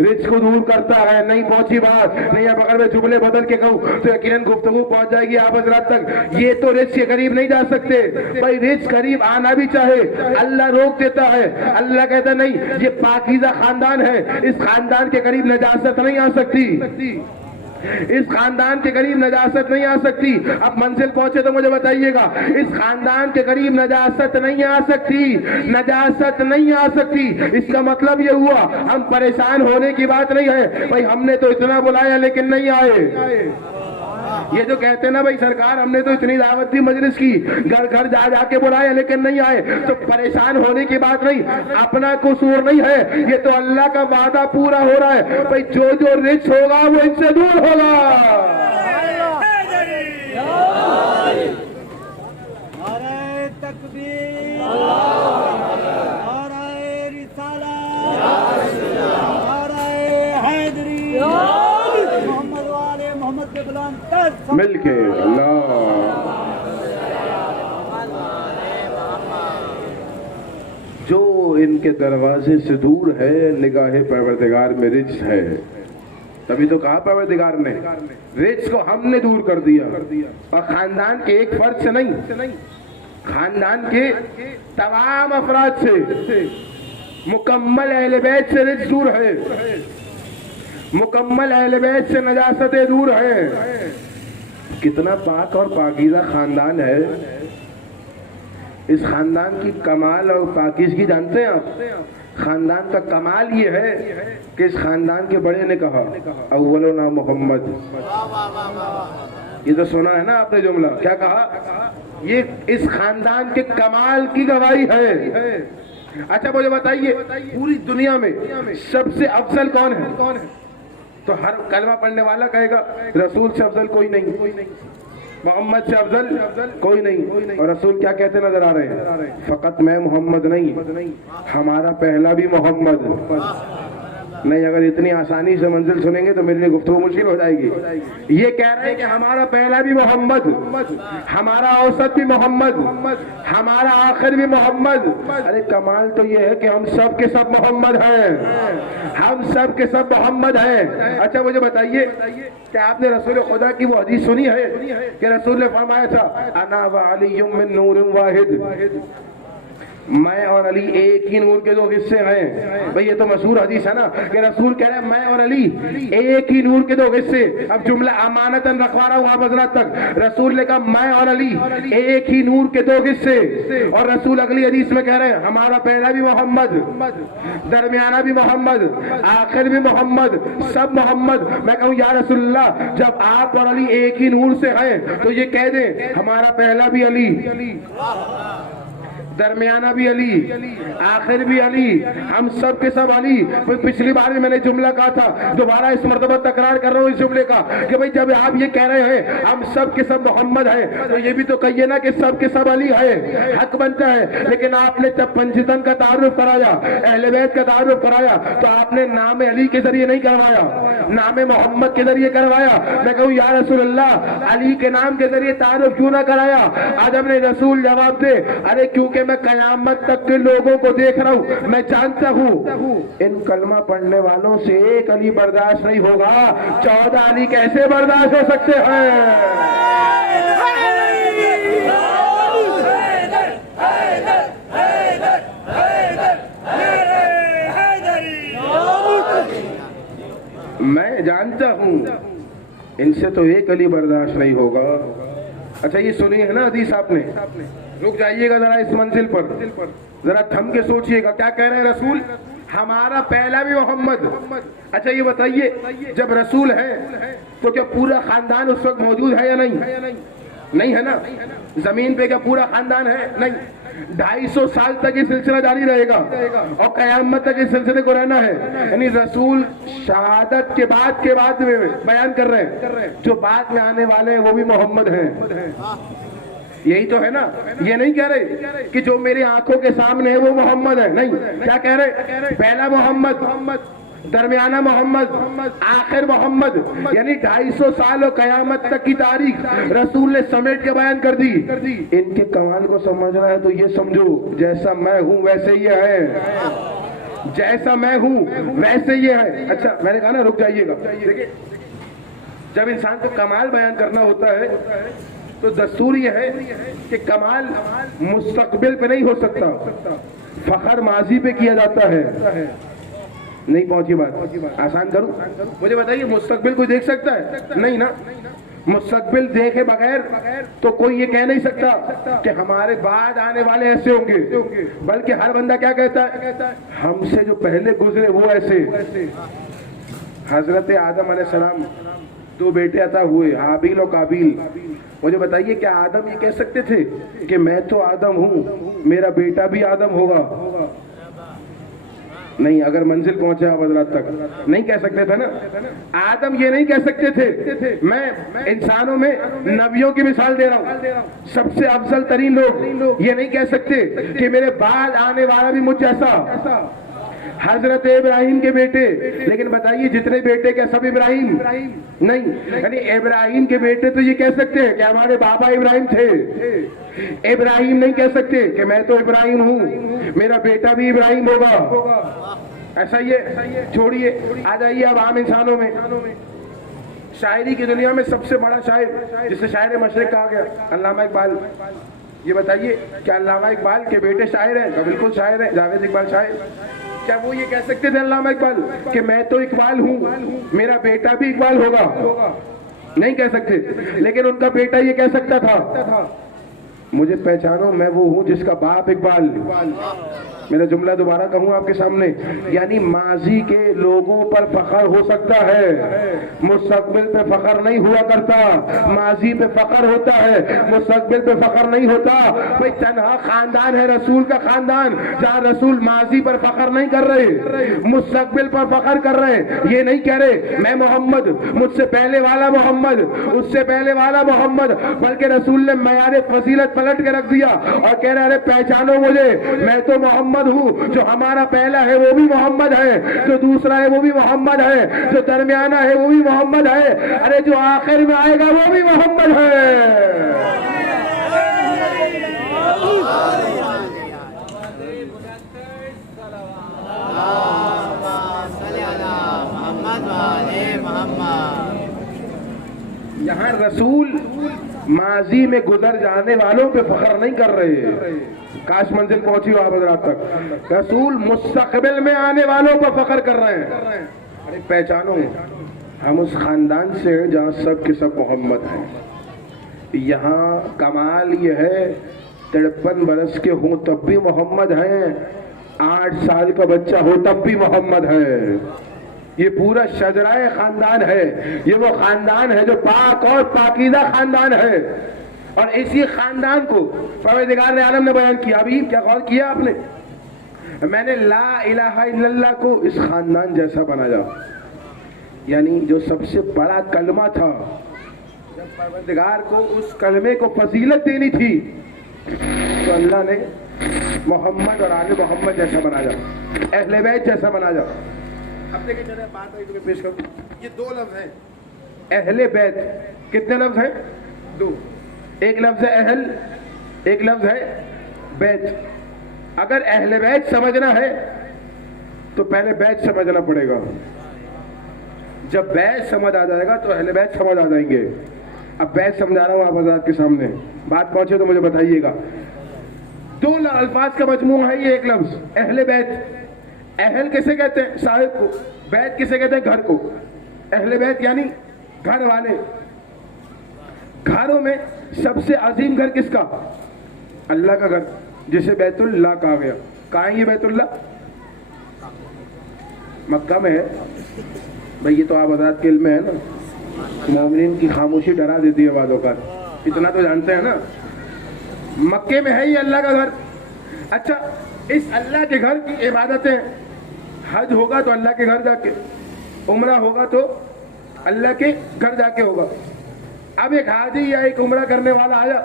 रिज्क को दूर करता है। नहीं पहुंची बात नहीं। अब अगर मैं जुमले बदल के कहूँ तो यकीनन गुफ्तगू पहुंच जाएगी आप हज़रात तक। ये तो रिज्क के करीब नहीं जा सकते। भाई रिज्क करीब आना भी चाहे अल्लाह रोक देता है। अल्लाह कहता नहीं, ये पाकीज़ा खानदान है, इस खानदान के करीब नजासत नहीं आ सकती, इस खानदान के करीब नजासत नहीं आ सकती। अब मंजिल पहुंचे तो मुझे बताइएगा, इस खानदान के करीब नजासत नहीं आ सकती, नजासत नहीं आ सकती। इसका मतलब ये हुआ हम परेशान होने की बात नहीं है। भाई हमने तो इतना बुलाया लेकिन नहीं आए। ये जो कहते हैं ना भाई सरकार हमने तो इतनी दावत दी मजलिस की, घर घर जा जाके बुलाया लेकिन नहीं आए, तो परेशान होने की बात नहीं, अपना कसूर नहीं है। ये तो अल्लाह का वादा पूरा हो रहा है। भाई जो जो रिच होगा वो इनसे दूर होगा। नारे तकबीर, नारे रिसालत, नारे हैदरी, मोहम्मद वाले मोहम्मद के गुलाम मिलके अल्लाह। जो इनके दरवाजे से दूर है निगाहे परवरदिगार में रिज्क है। तभी तो कहा परवरदिगार ने रिज्क को हमने दूर कर दिया। और खानदान के एक फर्द से नहीं, खानदान के तमाम अफराद से, मुकम्मल अहले बैत से रिज्क दूर है, मुकम्मल अहले बैत से नजासतें दूर है। कितना पाक और पाकीज़ा खानदान है। इस खानदान की कमाल और पाकीज़गी जानते हैं आप? खानदान का कमाल ये है कि इस खानदान के बड़े ने कहा अव्वलुना मोहम्मद। ये तो सुना है ना आपने जुमला, क्या कहा? ये इस खानदान के कमाल की गवाही है। अच्छा मुझे बताइए पूरी दुनिया में सबसे अफजल कौन है? तो हर कलमा पढ़ने वाला कहेगा रसूल से अफजल कोई नहीं, मोहम्मद से अफजल कोई नहीं। और रसूल क्या कहते नजर आ रहे हैं? फकत मैं मोहम्मद नहीं, हमारा पहला भी मोहम्मद नहीं। अगर इतनी आसानी से मंजिल सुनेंगे तो मेरे लिए गुफ्तगू मुश्किल हो जाएगी। ये कह रहे हैं कि हमारा पहला भी मोहम्मद, हमारा औसत भी मोहम्मद, हमारा आखिर भी मोहम्मद। अरे कमाल तो ये है कि हम सब के सब मोहम्मद हैं, हम सब के सब मोहम्मद हैं। अच्छा मुझे बताइए क्या आपने रसूल खुदा की वो हदीस सुनी है कि रसूल ने फरमाया था अना व अली मिन नूर वाहिद, मैं और अली एक ही नूर के दो हिस्से हैं। भाई ये तो मशहूर हदीस है ना कि रसूल कह रहे हैं मैं और अली एक ही नूर के दो हिस्से। अब जुमला अमानतन रखवा रहा हूँ आप हजरात तक। रसूल ने कहा मैं और अली एक ही नूर के दो हिस्से, और रसूल अगली हदीस में कह रहे हैं हमारा पहला भी मोहम्मद, दरमियाना भी मोहम्मद, आखिर भी मोहम्मद, सब मोहम्मद। मैं कहूँ या रसूलल्लाह जब आप और अली एक ही नूर से हैं तो ये कह दे हमारा पहला भी अली, दरमियाना भी अली, आखिर भी अली, हम सब के सब अली। पिछली बार भी मैंने जुमला कहा था, दोबारा इस मर्तबा तकरार कर रहा हूँ इस जुमले का कि भाई जब आप ये कह रहे हैं हम सब के सब मोहम्मद हैं तो ये भी तो कहिए ना कि सब के सब अली है, हक बनता है। लेकिन आपने जब पंजतन का तारुफ कराया, अहले बैत का तारुफ कराया तो आपने नाम अली के जरिए नहीं करवाया, नाम मोहम्मद के जरिए करवाया। मैं कहूँ या रसूलल्लाह अली के नाम के जरिए तारुफ क्यों ना कराया? आदम ने रसूल जवाब दे अरे क्योंकि मैं कयामत तक के लोगों को देख रहा हूँ, मैं जानता हूँ इन कलमा पढ़ने वालों से एक अली बर्दाश्त नहीं होगा, 14 अली कैसे बर्दाश्त हो सकते हैं? मैं जानता हूँ इनसे तो एक अली बर्दाश्त नहीं होगा। अच्छा ये सुनी है ना हदीस आपने? रुक जाइएगा जरा इस मंजिल पर, जरा थम के सोचिएगा क्या कह रहे हैं रसूल, हमारा पहला भी मोहम्मद। अच्छा ये बताइए जब रसूल है तो क्या पूरा खानदान उस वक्त मौजूद है या नहीं? नहीं है ना। जमीन पे क्या पूरा खानदान है? नहीं। 250 साल तक ये सिलसिला जारी रहेगा और कयामत तक इस सिलसिले को रहना है। यानी रसूल शहादत के बाद में बयान कर रहे हैं जो बाद में आने वाले हैं वो भी मोहम्मद हैं। यही तो है ना। ये नहीं कह रहे कि जो मेरी आंखों के सामने है वो मोहम्मद है, नहीं। क्या कह रहे? पहला मोहम्मद, दरमियाना मोहम्मद, आखिर मोहम्मद। यानी 250 साल और कयामत तक की तारीख रसूल ने समेट के बयान कर दी। इनके कमाल को समझना है तो ये समझो जैसा मैं हूँ वैसे ये है, जैसा मैं हूँ वैसे ये है। अच्छा मैंने कहा ना रुक जाइएगा। देखिए जब इंसान को कमाल बयान करना होता है तो दस्तूर ये है कि कमाल मुस्तकबिल पे नहीं हो सकता, फखर माजी पे किया जाता है। नहीं पहुंची बात, आसान करूं? मुझे बताइए मुस्तकबिल कोई देख सकता है? नहीं ना। मुस्तकबिल देखे बगैर तो कोई ये कह नहीं सकता कि हमारे बाद आने वाले ऐसे होंगे, बल्कि हर बंदा क्या कहता है हमसे जो पहले गुजरे वो ऐसे। हजरत आदम अलैहिस्सलाम 2 बेटे अता हुए, हाबिल और काबिल। मुझे बताइए क्या आदम ये कह सकते थे कि मैं तो आदम हूँ, मेरा बेटा भी आदम होगा? नहीं। अगर मंजिल पहुंचे आप हजरात तक नहीं कह सकते थे ना। आदम ये नहीं कह सकते थे। मैं इंसानों में नबियों की मिसाल दे रहा हूँ, सबसे अफजल तरीन लोग ये नहीं कह सकते कि मेरे बाद आने वाला भी मुझ जैसा। हजरत इब्राहिम के बेटे, लेकिन बताइए जितने बेटे क्या सब इब्राहिम? नहीं। यानी इब्राहिम के बेटे तो ये कह सकते हैं कि हमारे बाबा इब्राहिम थे। इब्राहिम नहीं कह सकते कि मैं तो इब्राहिम हूँ, मेरा बेटा भी इब्राहिम होगा। ऐसा ही है। छोड़िए, आ जाइए अब आम इंसानों में। शायरी की दुनिया में सबसे बड़ा शायर जिसे शायर मशरिक कहा गया, अल्लामा इकबाल। ये बताइए क्या अल्लामा इकबाल के बेटे शायर हैं? बिल्कुल शायर है, जावेद इकबाल शायर। क्या वो ये कह सकते थे अल्लामा इकबाल कि मैं तो इकबाल हूँ, मेरा बेटा भी इकबाल होगा? नहीं कह सकते। लेकिन उनका बेटा ये कह सकता था मुझे पहचानो मैं वो हूँ जिसका बाप इकबाल। मेरा जुमला दोबारा कहूँ आपके सामने, यानी माजी के लोगों पर फखर हो सकता है, मुस्तकबिल पे फखर नहीं हुआ करता। माजी पे फखर होता है, मुस्तकबिल पे फखर नहीं होता। भाई तन्हा खानदान है रसूल का खानदान, जहाँ रसूल माजी पर फखर नहीं कर रहे, मुस्तकबिल पर फखर कर रहे। ये नहीं कह रहे मैं मोहम्मद, मुझसे पहले वाला मोहम्मद, उससे पहले वाला मोहम्मद, बल्कि रसूल ने मयार फजीलत पलट के रख दिया और कह रहे अरे पहचानो मुझे, मैं तो मोहम्मद हूँ। जो हमारा पहला है वो भी मोहम्मद है, जो दूसरा है वो भी मोहम्मद है, जो दरमियाना है वो भी मोहम्मद है, अरे जो आखिर में आएगा वो भी मोहम्मद है। यहाँ रसूल माजी में गुजर जाने वालों पे फख्र नहीं कर रहे, काश मंजिल पहुंची हो आप हज़रात तक। रसूल मुस्तकबिल में आने वालों पर फख्र कर रहे हैं। अरे पहचानो, हम उस खानदान से हैं जहाँ सब के सब मोहम्मद हैं। यहाँ कमाल ये है 53 बरस के हों तब भी मोहम्मद हैं, 8 साल का बच्चा हो तब भी मोहम्मद है। ये पूरा शजराए खानदान है, ये वो खानदान है जो पाक और पाकीज़ा खानदान है। और इसी खानदान को परवरदिगार आलम ने बयान किया। अभी क्या गौर किया आपने? मैंने ला इलाहा इल्लल्लाह को इस खानदान जैसा बनाया, यानी जो सबसे बड़ा कलमा था, जब परवरदिगार को उस कलमे को फजीलत देनी थी तो अल्लाह ने मोहम्मद और आले मोहम्मद जैसा बनाया, अहले बैत जैसा बनाया। अब देखिए चले बात है तुम्हें पेश करूं। ये 2 लफ्ज हैं, अहले बैत। कितने लफ्ज हैं? 2। एक लफ्ज है अहल, एक लफ्ज है बैत। अगर अहले बैत समझना है तो पहले बैत समझना पड़ेगा। जब बैत समझ आ जाएगा तो अहले बैत समझ आ जाएंगे। अब बैत समझा रहा हूं आप हज़रात के सामने, बात पहुंचे तो मुझे बताइएगा। 2 अल्फाज का मजमूआ है ये एक लफ्ज अहले बैत। अहल किसे कहते हैं? साहिब को। बैत किसे कहते हैं? घर को। अहले बैत यानी घर वाले। घरों में सबसे अजीम घर किसका? अल्लाह का घर, जिसे बैतुल्लाह कहा गया। कहाँ है ये बैतुल्लाह? मक्का में है। भाई ये तो आप हज़रात के इल्म में है ना, मोमिनीन की खामोशी डरा देती है वादों का, इतना तो जानते हैं ना। मक्के में है ये अल्लाह का घर। अच्छा, इस अल्लाह के घर की इबादतें, हज होगा तो अल्लाह के घर जाके, उम्रा होगा तो अल्लाह के घर जाके होगा। अब एक हाजी या एक उम्रा करने वाला आया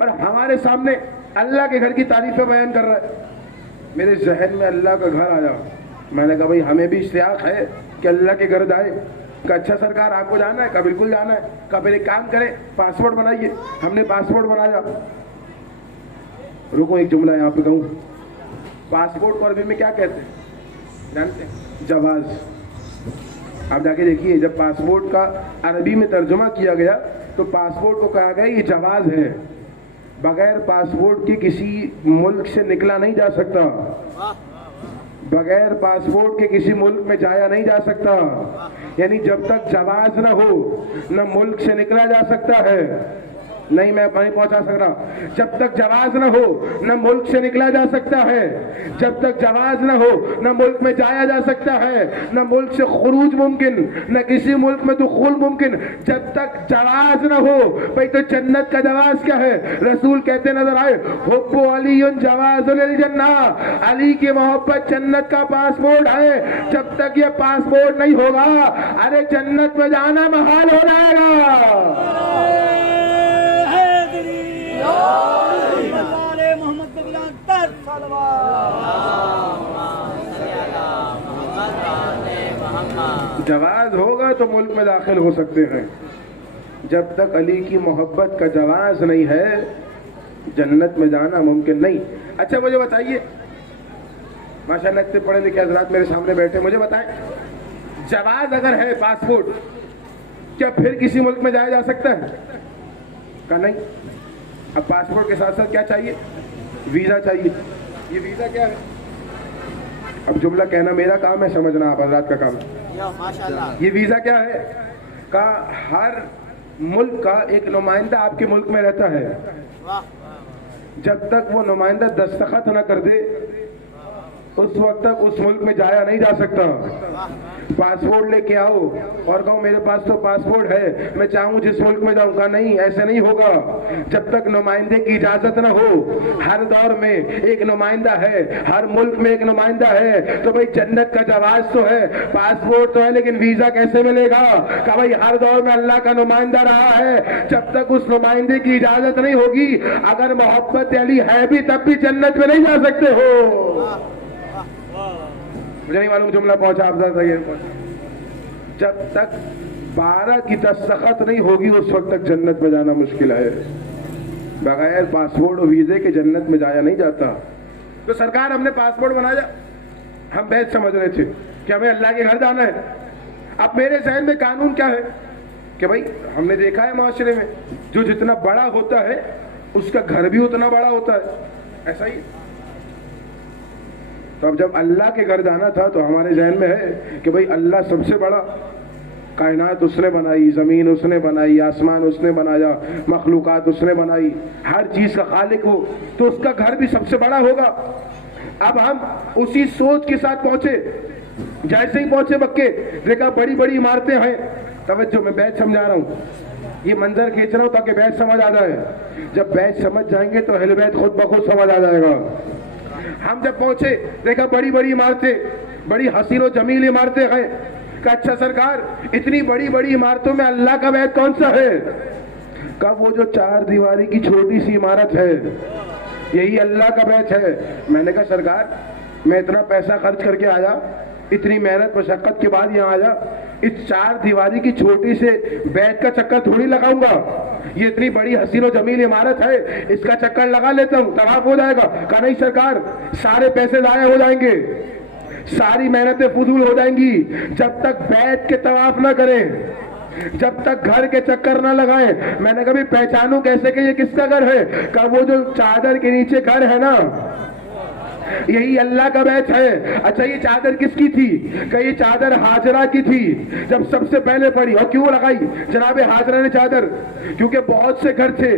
और हमारे सामने अल्लाह के घर की तारीफें बयान कर रहा है। मेरे जहन में अल्लाह का घर आया। मैंने कहा भाई हमें भी इश्तियाक है कि अल्लाह के घर जाए। का अच्छा सरकार आपको जाना है? का बिल्कुल जाना है। का फिर एक काम करें, पासपोर्ट बनाइए। हमने पासपोर्ट बनाया। रुको एक जुमला यहाँ पे कहूँ। पासपोर्ट को अरबी में क्या कहते हैं जानते हैं? जवाज। आप जाके देखिए, जब पासपोर्ट का अरबी में तर्जुमा किया गया तो पासपोर्ट को कहा गया ये जवाज है, बगैर पासपोर्ट के किसी मुल्क से निकला नहीं जा सकता, बगैर पासपोर्ट के किसी मुल्क में जाया नहीं जा सकता। यानी जब तक जवाज न हो न मुल्क से निकला जा सकता है। नहीं, मैं नहीं पहुंचा सक रहा। जब तक जवाज न हो न मुल्क से निकला जा सकता है, जब तक जवाज न हो न मुल्क में जाया जा सकता है, न मुल्क से खुरूज मुमकिन, न किसी मुल्क में दुखूल मुमकिन। जब तक जवाज न हो, भाई तो जन्नत का जवाज क्या है? रसूल कहते नजर आए, हुब्बु अलीयुन जवाजुल जन्नह, अली की मोहब्बत जन्नत का पासपोर्ट है। जब तक ये पासपोर्ट नहीं होगा, अरे जन्नत में जाना महाल हो जाएगा। जवाज होगा तो मुल्क में दाखिल हो सकते हैं। जब तक अली की मोहब्बत का जवाज नहीं है, जन्नत में जाना मुमकिन नहीं। अच्छा मुझे बताइए, माशाल्लाह इतने पढ़े लिखे हज़रात मेरे सामने बैठे, मुझे बताएं, जवाज अगर है पासपोर्ट, क्या फिर किसी मुल्क में जाया जा सकता है? का नहीं। अब पासपोर्ट के साथ साथ क्या चाहिए? वीज़ा चाहिए। ये वीज़ा क्या है? अब जुमला कहना मेरा काम है, समझना आप हज़रात का काम है। ये वीज़ा क्या है? का हर मुल्क का एक नुमाइंदा आपके मुल्क में रहता है। जब तक वो नुमाइंदा दस्तखत न कर दे, उस वक्त तक उस मुल्क में जाया नहीं जा सकता। पासपोर्ट लेके आओ और कहो मेरे पास तो पासपोर्ट है, मैं चाहूँ जिस मुल्क में जाऊँगा, नहीं, ऐसे नहीं होगा। जब तक नुमाइंदे की इजाजत ना हो, हर दौर में एक नुमाइंदा है, हर मुल्क में एक नुमाइंदा है। तो भाई जन्नत का जवाज तो है, पासपोर्ट तो है, लेकिन वीजा कैसे मिलेगा? का भाई हर दौर में अल्लाह का नुमाइंदा रहा है। जब तक उस नुमाइंदे की इजाजत नहीं होगी, अगर मोहब्बत अली है भी तब भी जन्नत में नहीं जा सकते हो। मुझे नहीं मालूम जुमला पहुंचा आप जब तक 12 की दस्तखत नहीं होगी उस वक्त तक जन्नत में जाना मुश्किल है। बगैर पासपोर्ट और वीजे के जन्नत में जाया नहीं जाता। तो सरकार हमने पासपोर्ट बनाया, हम बैत समझ रहे थे कि हमें अल्लाह के घर जाना है। अब मेरे जहन में कानून क्या है? कि भाई हमने देखा है माशरे में जो जितना बड़ा होता है उसका घर भी उतना बड़ा होता है, ऐसा ही। तो अब जब अल्लाह के घर जाना था तो हमारे जहन में है कि भाई अल्लाह सबसे बड़ा, कायनात उसने बनाई, जमीन उसने बनाई, आसमान उसने बनाया, मखलूकात उसने बनाई, हर चीज का खालिक वो, तो उसका घर भी सबसे बड़ा होगा। अब हम उसी सोच के साथ पहुंचे, जैसे ही पहुंचे मक्के देखा बड़ी बड़ी इमारतें हैं। तवज्जो, मैं बैच समझा रहा हूँ, ये मंजर खींच रहा हूँ ताकि बैच समझ आ जाए। जब बैच समझ जाएंगे तो अहले बैत खुद ब खुद समझ आ जाएगा। हम जब पहुंचे देखा बड़ी बड़ी इमारतें, बड़ी हसीन और जमील इमारतें हैं। का अच्छा सरकार, इतनी बड़ी बड़ी इमारतों में अल्लाह का बैत कौन सा है? का वो जो 4 दीवारी की छोटी सी इमारत है यही अल्लाह का बैत है। मैंने कहा सरकार, मैं इतना पैसा खर्च करके आया, इतनी मेहनत मशक्कत के बाद यहाँ आया, इस 4 दीवारी की छोटी से बैत का चक्कर थोड़ी लगाऊंगा। ये इतनी बड़ी हसीन और जमील इमारत है, इसका चक्कर लगा लेता हूँ, तवाफ हो जाएगा। कहा नहीं सरकार, सारे पैसे जाया हो जाएंगे, सारी मेहनतें फजूल हो जाएंगी। जब तक बैठ के तवाफ ना करें, जब तक घर के चक्कर ना लगाएं। मैंने कभी पहचानू कैसे कि ये किसका घर है? का वो जो चादर के नीचे घर है ना, यही अल्लाह का बैत है। अच्छा, ये चादर किसकी थी? का ये चादर हाजरा की थी, जब सबसे पहले पड़ी। और क्यों लगाई जनाबे हाजरा ने चादर? क्योंकि बहुत से घर थे।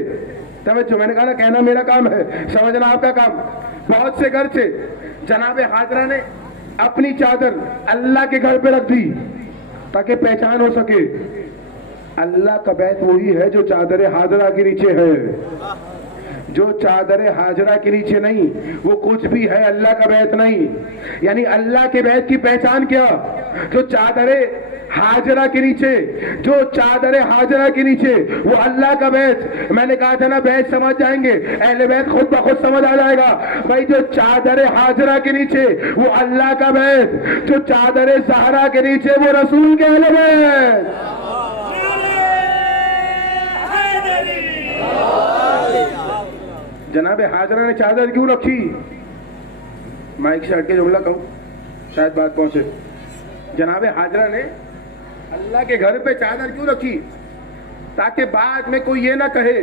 तवज्जो, मैंने कहा ना, कहना मेरा काम है, समझना आपका काम। बहुत से घर थे, जनाबे हाजरा ने अपनी चादर अल्लाह के घर पे रख दी ताकि पहचान हो सके। अल्लाह का बैत वही है जो चादर हाजरा के नीचे है। जो चादर हाजरा के नीचे नहीं वो कुछ भी है, अल्लाह का बैत नहीं। यानी अल्लाह के बैत की पहचान क्या? जो चादर हाजरा के नीचे, जो चादर हाजरा के नीचे वो अल्लाह का बैत। मैंने कहा था ना, बैत समझ जाएंगे, अहले बैत खुद ब खुद समझ आ जाएगा। भाई जो चादर हाजरा के नीचे वो अल्लाह का बैत, जो चादर ज़हरा के नीचे वो रसूल के अहले बैत। जनाबे हाजरा ने चादर क्यों रखी? माइक से हट के जुमला कहूं, शायद बात पहुंचे। जनाबे हाजरा ने अल्लाह के घर पे चादर क्यों रखी? ताकि बाद में कोई ये ना कहे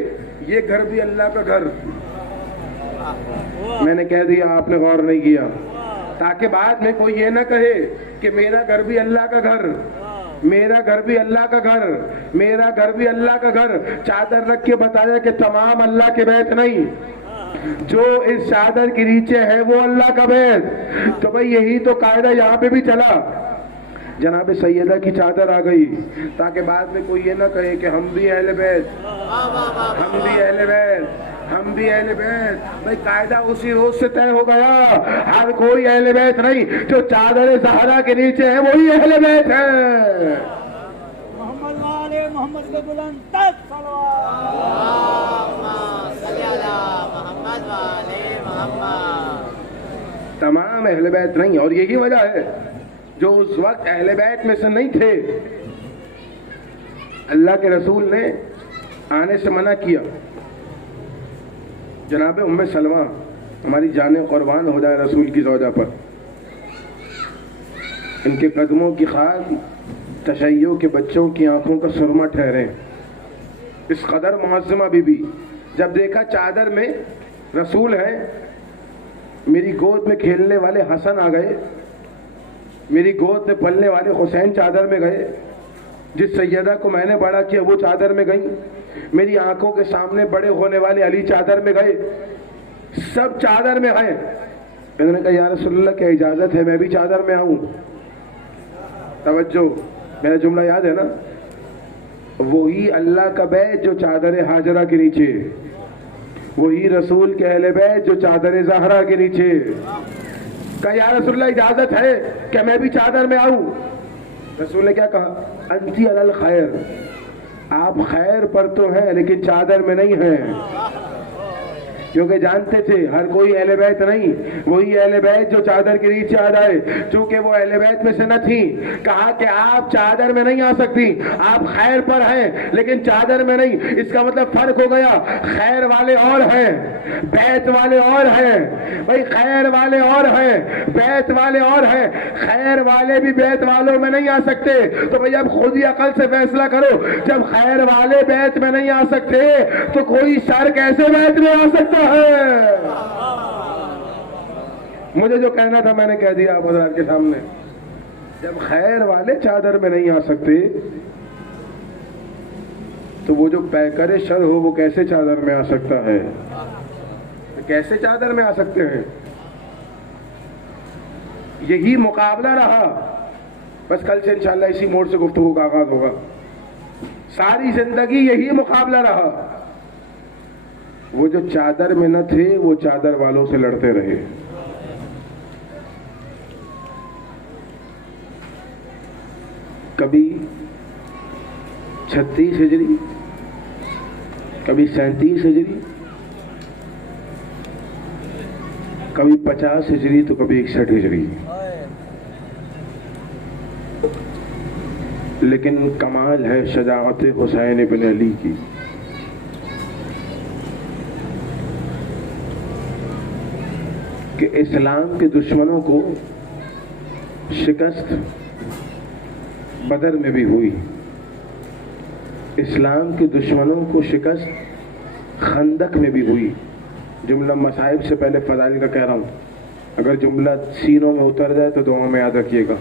ये घर भी अल्लाह का घर। मैंने कह दिया, आपने गौर नहीं किया। ताकि बाद में कोई ये ना कहे कि मेरा घर भी अल्लाह का घर, मेरा घर भी अल्लाह का घर, मेरा घर भी अल्लाह का घर। चादर रख के बताया कि तमाम अल्लाह के बैत नहीं, जो इस चादर के नीचे है वो अल्लाह का बैत। तो भाई यही तो कायदा यहाँ पे भी चला। जनाब सैयदा की चादर आ गई ताकि बाद में कोई ये ना कहे कि हम भी अहले बैत, हम भी अहले बैत, हम भी अहले बैत। भाई कायदा उसी रोज से तय हो गया, हर कोई अहले बैत नहीं, जो चादर ज़हरा के नीचे है वही अहले बैत है। मोहम्मद वाले मोहम्मद के बुलंद तक तमाम अहले बैत नहीं। और यही वजह है जो उस वक्त अहले बैत में से नहीं थे, अल्लाह के रसूल ने आने से मना किया। जनाब उम्मे सलमा, हमारी जाने कुर्बान हो जाए रसूल की ज़ौजा पर, इनके कदमों की खाक तशय्यो के बच्चों की आंखों का सुरमा ठहरे। इस कदर मुअज़्ज़मा बीबी, जब देखा चादर में रसूल है, मेरी गोद में खेलने वाले हसन आ गए, मेरी गोद में पलने वाले हुसैन चादर में गए, जिस सैयदा को मैंने बड़ा किया वो चादर में गई, मेरी आंखों के सामने बड़े होने वाले अली चादर में गए, सब चादर में गए। मैंने कहा या रसूलल्लाह, क्या इजाजत है मैं भी चादर में आऊं? तवज्जो, मेरा जुमला याद है ना? वही अल्लाह का बैत जो चादर हाजरा के नीचे, वही रसूल के अहले बैत जो चादर ज़हरा के नीचे। कहा या रसूलल्लाह, इजाजत है क्या मैं भी चादर में आऊं? रसूल ने क्या कहा? अंती अलल खैर, आप खैर पर तो हैं लेकिन चादर में नहीं हैं। क्योंकि जानते थे हर कोई अहले बैत नहीं, वही अहले बैत जो चादर के नीचे आ जाए। चूंकि वो अहले बैत में से न थी, कहा कि आप चादर में नहीं आ सकती, आप खैर पर हैं लेकिन चादर में नहीं। इसका मतलब फर्क हो गया, खैर वाले और हैं, बैत वाले और हैं। भाई खैर वाले और हैं, बैत वाले और हैं। खैर वाले भी बैत वालों में नहीं आ सकते, तो भाई अब खुद ही अकल से फैसला करो। जब खैर वाले बैत में नहीं आ सकते तो कोई शर कैसे बैत में आ सकता है? मुझे जो कहना था मैंने कह दिया आप हज़रात के सामने। जब खैर वाले चादर में नहीं आ सकते तो वो जो पैकर शर हो वो कैसे चादर में आ सकता है? कैसे चादर में आ सकते हैं? यही मुकाबला रहा। बस कल से इंशाल्लाह इसी मोड़ से गुफ्तगू का आगाज होगा। सारी जिंदगी यही मुकाबला रहा। वो जो चादर में न थे वो चादर वालों से लड़ते रहे। कभी 36 हिजरी, कभी 37 हिजरी, कभी 50 हिजरी तो कभी 61 हिजरी। लेकिन कमाल है शजाअत हुसैन इब्न अली की। कि इस्लाम के दुश्मनों को शिकस्त बदर में भी हुई, इस्लाम के दुश्मनों को शिकस्त खंदक में भी हुई। जुमला मसाइब से पहले फजाइल का कह रहा हूं, अगर जुमला सीनों में उतर जाए तो दुआ में याद रखिएगा।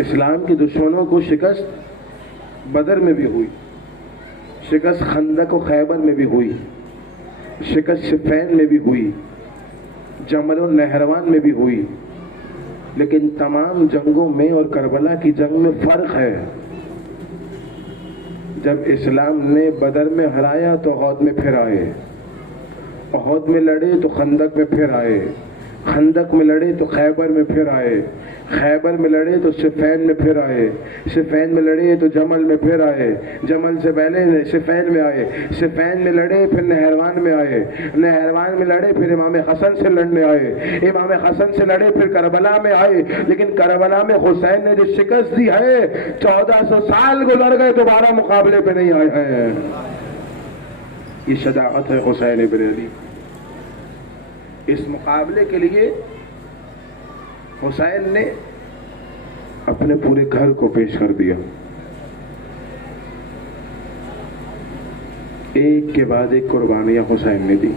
इस्लाम के दुश्मनों को शिकस्त बदर में भी हुई, शिकस्त खंदक और खैबर में भी हुई, शिकस्त सिफैन में भी हुई, जमल और नहरवान में भी हुई। लेकिन तमाम जंगों में और करबला की जंग में फर्क है। जब इस्लाम ने बदर में हराया तो औद में फिर आए, औद में लड़े तो खंदक में फिर आए, खंदक में लड़े तो खैबर में फिर आए, खैबर में लड़े तो सिफैन में फिर आए, सिफैन में लड़े तो जमल में फिर आए, जमल से पहले सिफैन में आए, सिफैन में लड़े फिर नहरवान में आए, नहरवान में लड़े फिर इमाम हसन से लड़ने आए, इमाम हसन से लड़े फिर करबला में आए। लेकिन करबला में हुसैन ने जो शिकस्त दी है 1400 साल गुजर गए, दोबारा मुकाबले पे नहीं आए हैं। ये शजाअत है हुसैन इब्न अली। इस मुकाबले के लिए हुसैन ने अपने पूरे घर को पेश कर दिया, एक के बाद एक कुर्बानियां हुसैन ने दी,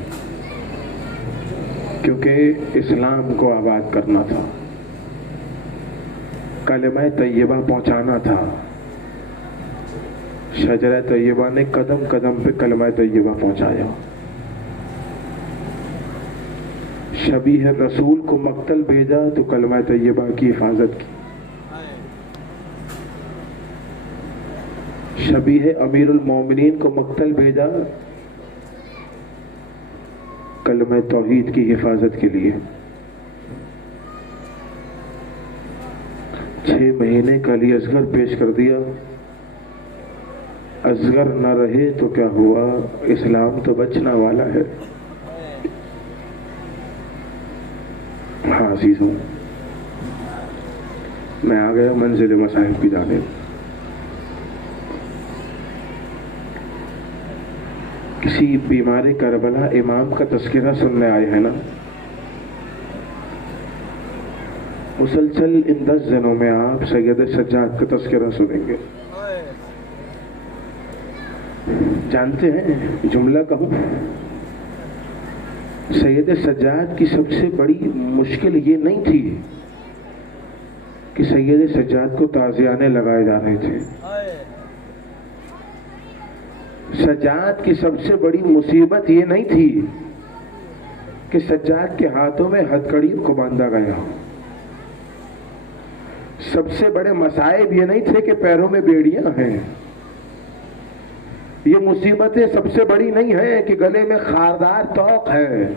क्योंकि इस्लाम को आबाद करना था, कलमा तैयबा पहुंचाना था। शजरा तैयबा ने कदम कदम पे कलमा तैयबा पहुंचाया। शबीह रसूल को मक्तल भेजा तो कलमा तैयबा की हिफाजत की। शबीह अमीरुल मोमिनीन को मक्तल भेजा कलमा तौहीद की हिफाजत के लिए। 6 महीने का अली असगर पेश कर दिया। असगर न रहे तो क्या हुआ, इस्लाम तो बचना वाला है। हाँ अजीज़ों, मैं आ गया मंजिल मसाहिब की जानिब। किसी बीमार करबला इमाम का तस्करा सुनने आए हैं ना। मुसलसल इन 10 दिनों में आप सैयद सज्जाद का तस्करा सुनेंगे। जानते हैं, जुमला कहूं, सैयद सज्जाद की सबसे बड़ी मुश्किल ये नहीं थी कि सैयद सज्जाद को ताज़ियाने लगाए जा रहे थे। सज्जाद की सबसे बड़ी मुसीबत ये नहीं थी कि सज्जाद के हाथों में हथकड़ियों को बांधा गया। सबसे बड़े मसाइब ये नहीं थे कि पैरों में बेड़ियां हैं। ये मुसीबतें सबसे बड़ी नहीं है कि गले में खारदार तौक है।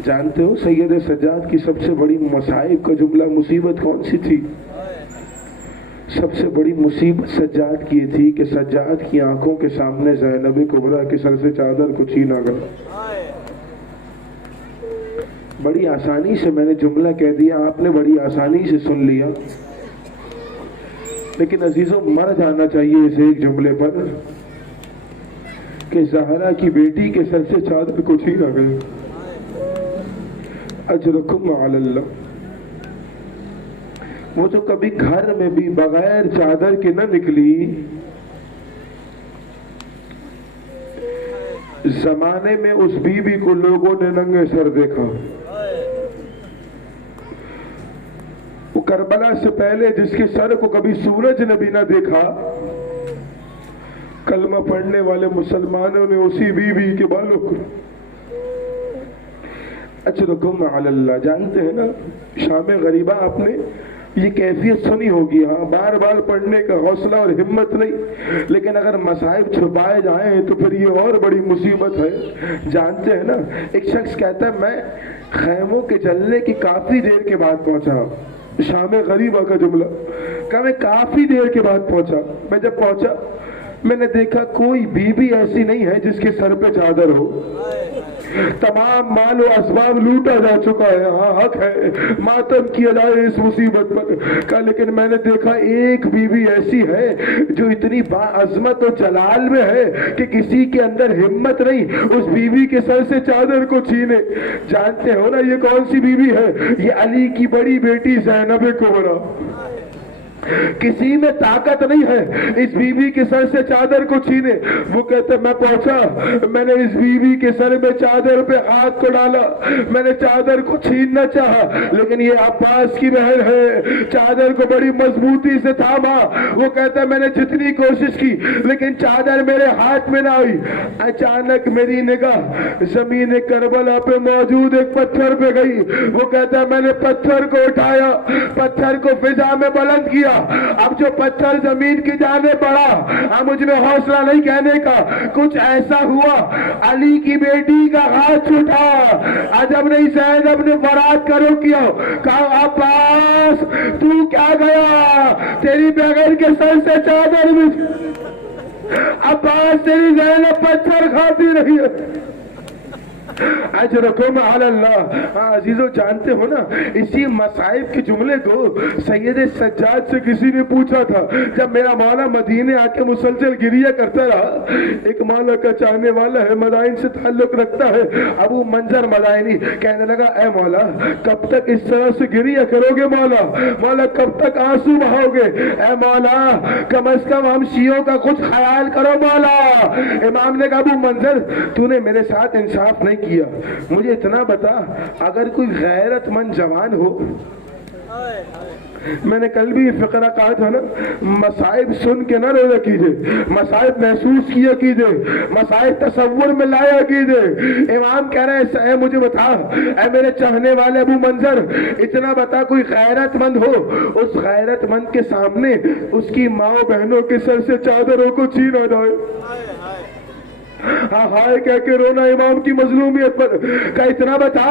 जानते हो सैयद सज्जाद की सबसे बड़ी मसाइब का जुमला मुसीबत कौन सी थी? सबसे बड़ी मुसीबत सज्जाद की थी कि सज्जाद की आंखों के सामने ज़ैनब कुबरा के सर से चादर को छीना गया। बड़ी आसानी से मैंने जुमला कह दिया, आपने बड़ी आसानी से सुन लिया, लेकिन अजीजों मर जाना चाहिए इस एक जुमले पर कि ज़हरा की बेटी के सर से चादर को छीना गया। अजरकुम अल्लाह। वो जो कभी घर में भी बगैर चादर के न निकली, जमाने में उस बीबी को लोगों ने नंगे सर देखा। वो करबला से पहले जिसके सर को कभी सूरज ने भी न देखा, कलमा पढ़ने वाले मुसलमानों ने उसी बीबी के बालों को अजरकुम अल्लाह। जानते हैं ना, शाम गरीबा आपने ये कैफियत सुनी होगी। हाँ, बार बार पढ़ने का हौसला और हिम्मत नहीं, लेकिन अगर मसाइब छुपाए जाएं तो फिर ये और बड़ी मुसीबत है। जानते हैं ना, एक शख्स कहता है मैं खैमों के जलने की काफी देर के बाद पहुंचा। शाम गरीबा का जुमला का, मैं काफी देर के बाद पहुंचा। मैं जब पहुंचा मैंने देखा कोई बीबी ऐसी नहीं है जिसके सर पे चादर हो। तमाम माल और असबाब लूटा जा चुका है। हाँ, हक है मातम किया जाए इस मुसीबत पर का, लेकिन मैंने देखा एक बीबी ऐसी है जो इतनी बाअज़मत और जलाल में है कि किसी के अंदर हिम्मत नहीं उस बीबी के सर से चादर को छीने। जानते हो ना ये कौन सी बीबी है? ये अली की बड़ी बेटी ज़ैनब कुबरा। किसी में ताकत नहीं है इस बीबी के सर से चादर को छीने। वो कहते मैं पहुंचा, मैंने इस बीबी के सर में चादर पे हाथ को डाला, मैंने चादर को छीनना चाहा, लेकिन ये अब्बास की बहन है, चादर को बड़ी मजबूती से थामा। वो कहता मैंने जितनी कोशिश की लेकिन चादर मेरे हाथ में ना आई। अचानक मेरी निगाह जमीन करबला पे मौजूद एक पत्थर पे गई। वो कहता मैंने पत्थर को उठाया, पत्थर को फिजा में बुलंद किया। अब जो पत्थर जमीन की जाने पड़ा, अब मुझ में हौसला नहीं कहने का। कुछ ऐसा हुआ अली की बेटी का हाथ छूटा। अजब नहीं, ज़ैनब ने बरात करो किया, कहा अब्बास तू क्या गया, तेरी बगैर के सर से चादर में। अब्बास तेरी ज़ैनब पत्थर खाती रही है। अजरकुम अल्लाह। अजीजों जानते हो ना, इसी मसाइब के जुमले को सैयद सज्जाद से किसी ने पूछा था। जब मेरा मौला मदीने आके मुसलसल गिरिया करता रहा, एक मौला का चाहने वाला है, मदाइन से ताल्लुक रखता है, अबू मंजर मदाइनी, कहने लगा ए मौला कब तक इस तरह से गिरिया करोगे मौला, मौला कब तक आंसू बहाओगे, ए मौला कम से कम हम शियों का कुछ ख्याल करो मौला। इमाम ने कहा अबू मंजर तूने मेरे साथ इंसाफ नहीं किया, मुझे इतना बता अगर कोई गैरतमंद जवान हो। मैंने कल भी फिक्रा कहा था ना, मसाइब सुन के ना रोया कीजिए, मसाइब महसूस किया कीजिए, मसाइब तसव्वुर में लाया कीजिए। इमाम कह रहे हैं मुझे बता ऐ मेरे चाहने वाले अबू मंजर, इतना बता कोई गैरतमंद हो, उस गैरतमंद के सामने उसकी माँ बहनों के सर से चादरों को छीना जाए। हाय कह के रोना इमाम की मजलूमियत पर। का इतना बता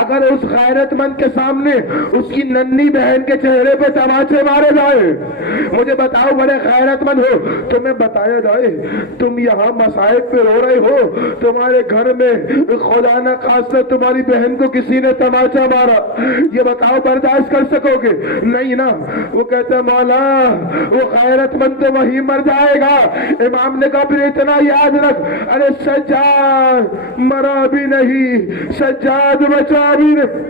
अगर उस गैरतमंद के सामने उसकी नन्ही बहन के चेहरे पे तमाचे मारे जाए, मुझे बताओ बड़े गैरतमंद हो, तुम्हें बताया जाए तुम यहाँ मसाइब पे रो रहे हो, तुम्हारे घर में खुदा न खास्ता तुम्हारी बहन को किसी ने तमाचा मारा, ये बताओ बर्दाश्त कर सकोगे? नहीं ना। वो कहते मौला वो गैरतमंद तो वही मर जाएगा। इमाम ने कहा फिर इतना याद रख, अरे सज्जाद मरा भी नहीं, सज्जाद बचा भी नहीं।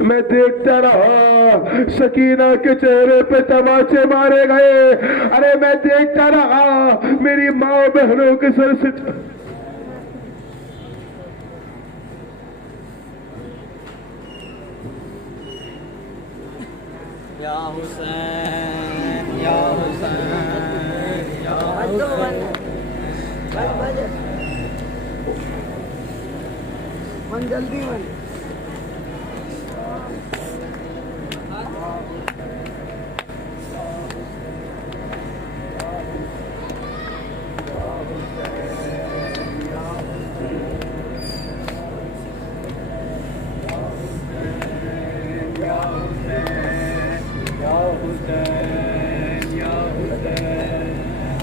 मैं देखता रहा सकीना के चेहरे पे तमाचे मारे गए, अरे मैं देखता रहा मेरी माँ बहनों के सर से। या हुसैन या हुसैन या हुसैन। मन जल्दी मन।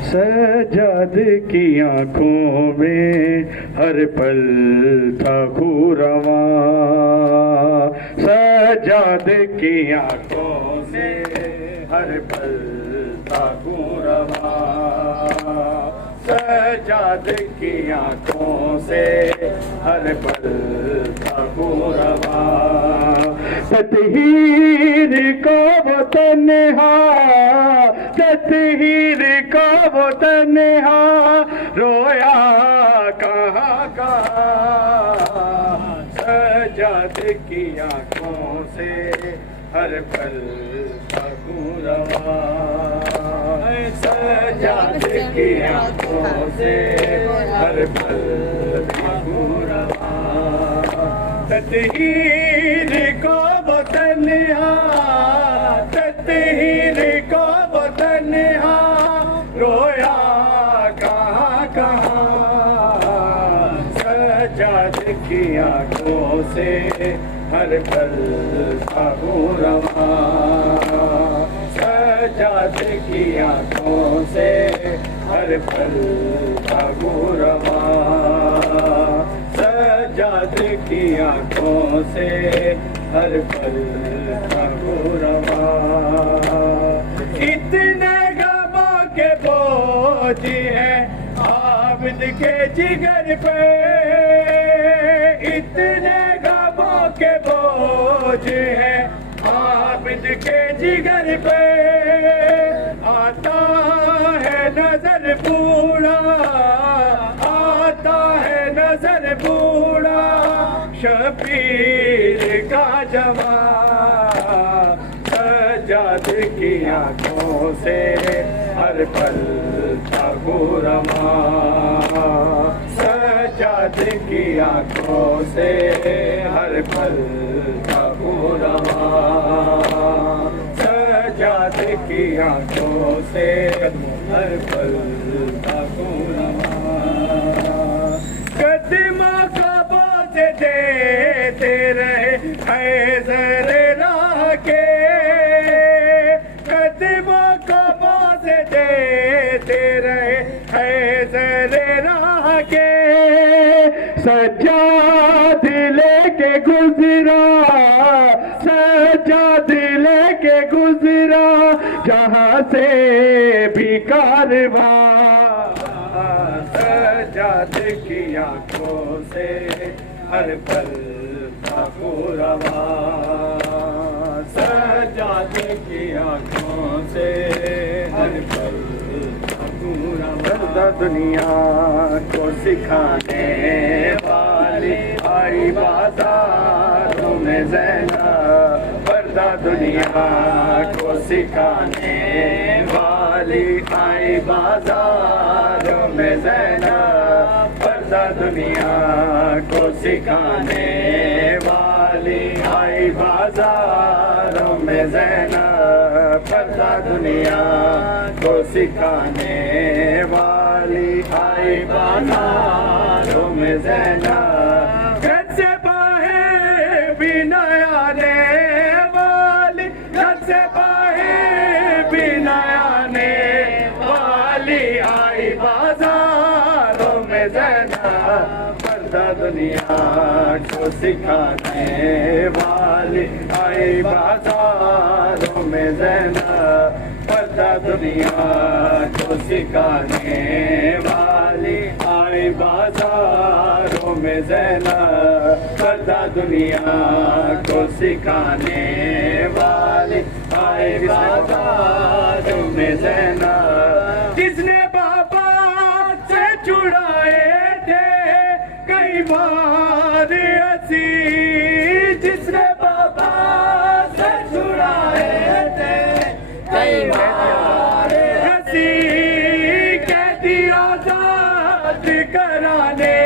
सज्जाद की आंखों में हर पल था खुरवा, सज्जाद की आंखों से हर पल था खुरवा, सज्जाद की आंखों से हर पल था खुरवा। तत्हीर को वो तन्हा, तत्हीर को वो तन्हा रोया कहाँ कहाँ, सज्जाद की आंखों से हर पल था खुरवा, सज्जाद की आंखों से हर पल था खुरवा। तत्हीर को वो तन्हा, तत्हीर को वो तन्हा रोया कहाँ कहाँ, सज्जाद की आंखों से हर पल था खुरवा, सज्जाद की आंखों से हर पल था खुरवा, सज्जाद की आंखों से हर पल था खुरवा। इतने गमों के बोझ हैं आबिद के जिगर पे, इतने गमों के बोझ हैं आबिद के जिगर पे, आता है नजर बूढ़ा, आता है नजर बूढ़ा शबीर का जवान, सज्जाद की आंखों से हर पल था खुरवा, सज्जाद की आंखों से हर पल था खुरवा, सज्जाद की आंखों से हर पल था खुरवा। कदमों को बोझ देते रहे हैदर राह के, कदमों को बोझ देते रहे हैदर राह के, सज्जाद लेके गुजरा, सज्जाद लेके गुजरा जहाँ से भी कारवा, सज्जाद की आंखों से हर पल था खुरवा, सज्जाद की आंखों से हर पल था खुरवा। दुनिया को सिखाने वाली आई बाजारों में ज़ैनब, पर्दा दुनिया को सिखाने वाली आई बाजारों में ज़ैनब, पर्दा दुनिया को सिखाने वाली आई बाजारों में ज़ैनब, पर्दा दुनिया को सिखाने वाली आई बाजारों में ज़ैनब, घर से बाहर भी न आने वाली, घर से बाहर भी न आने वाली आई बाजारों में ज़ैनब, पर्दा दुनिया को सिखाने वाली आई बाजारों में ज़ैनब, पर्दा दुनिया को सिखाने वाली आई बाजारों में ज़ैनब, पर्दा दुनिया को सिखाने वाली आई बाजारों में ज़ैनब, जिसने बाबा से छुड़ाए थे कई बार हंसी, जिसने बाबा से छुड़ाए थे कई बार हंसी, कैदी आजाद कराने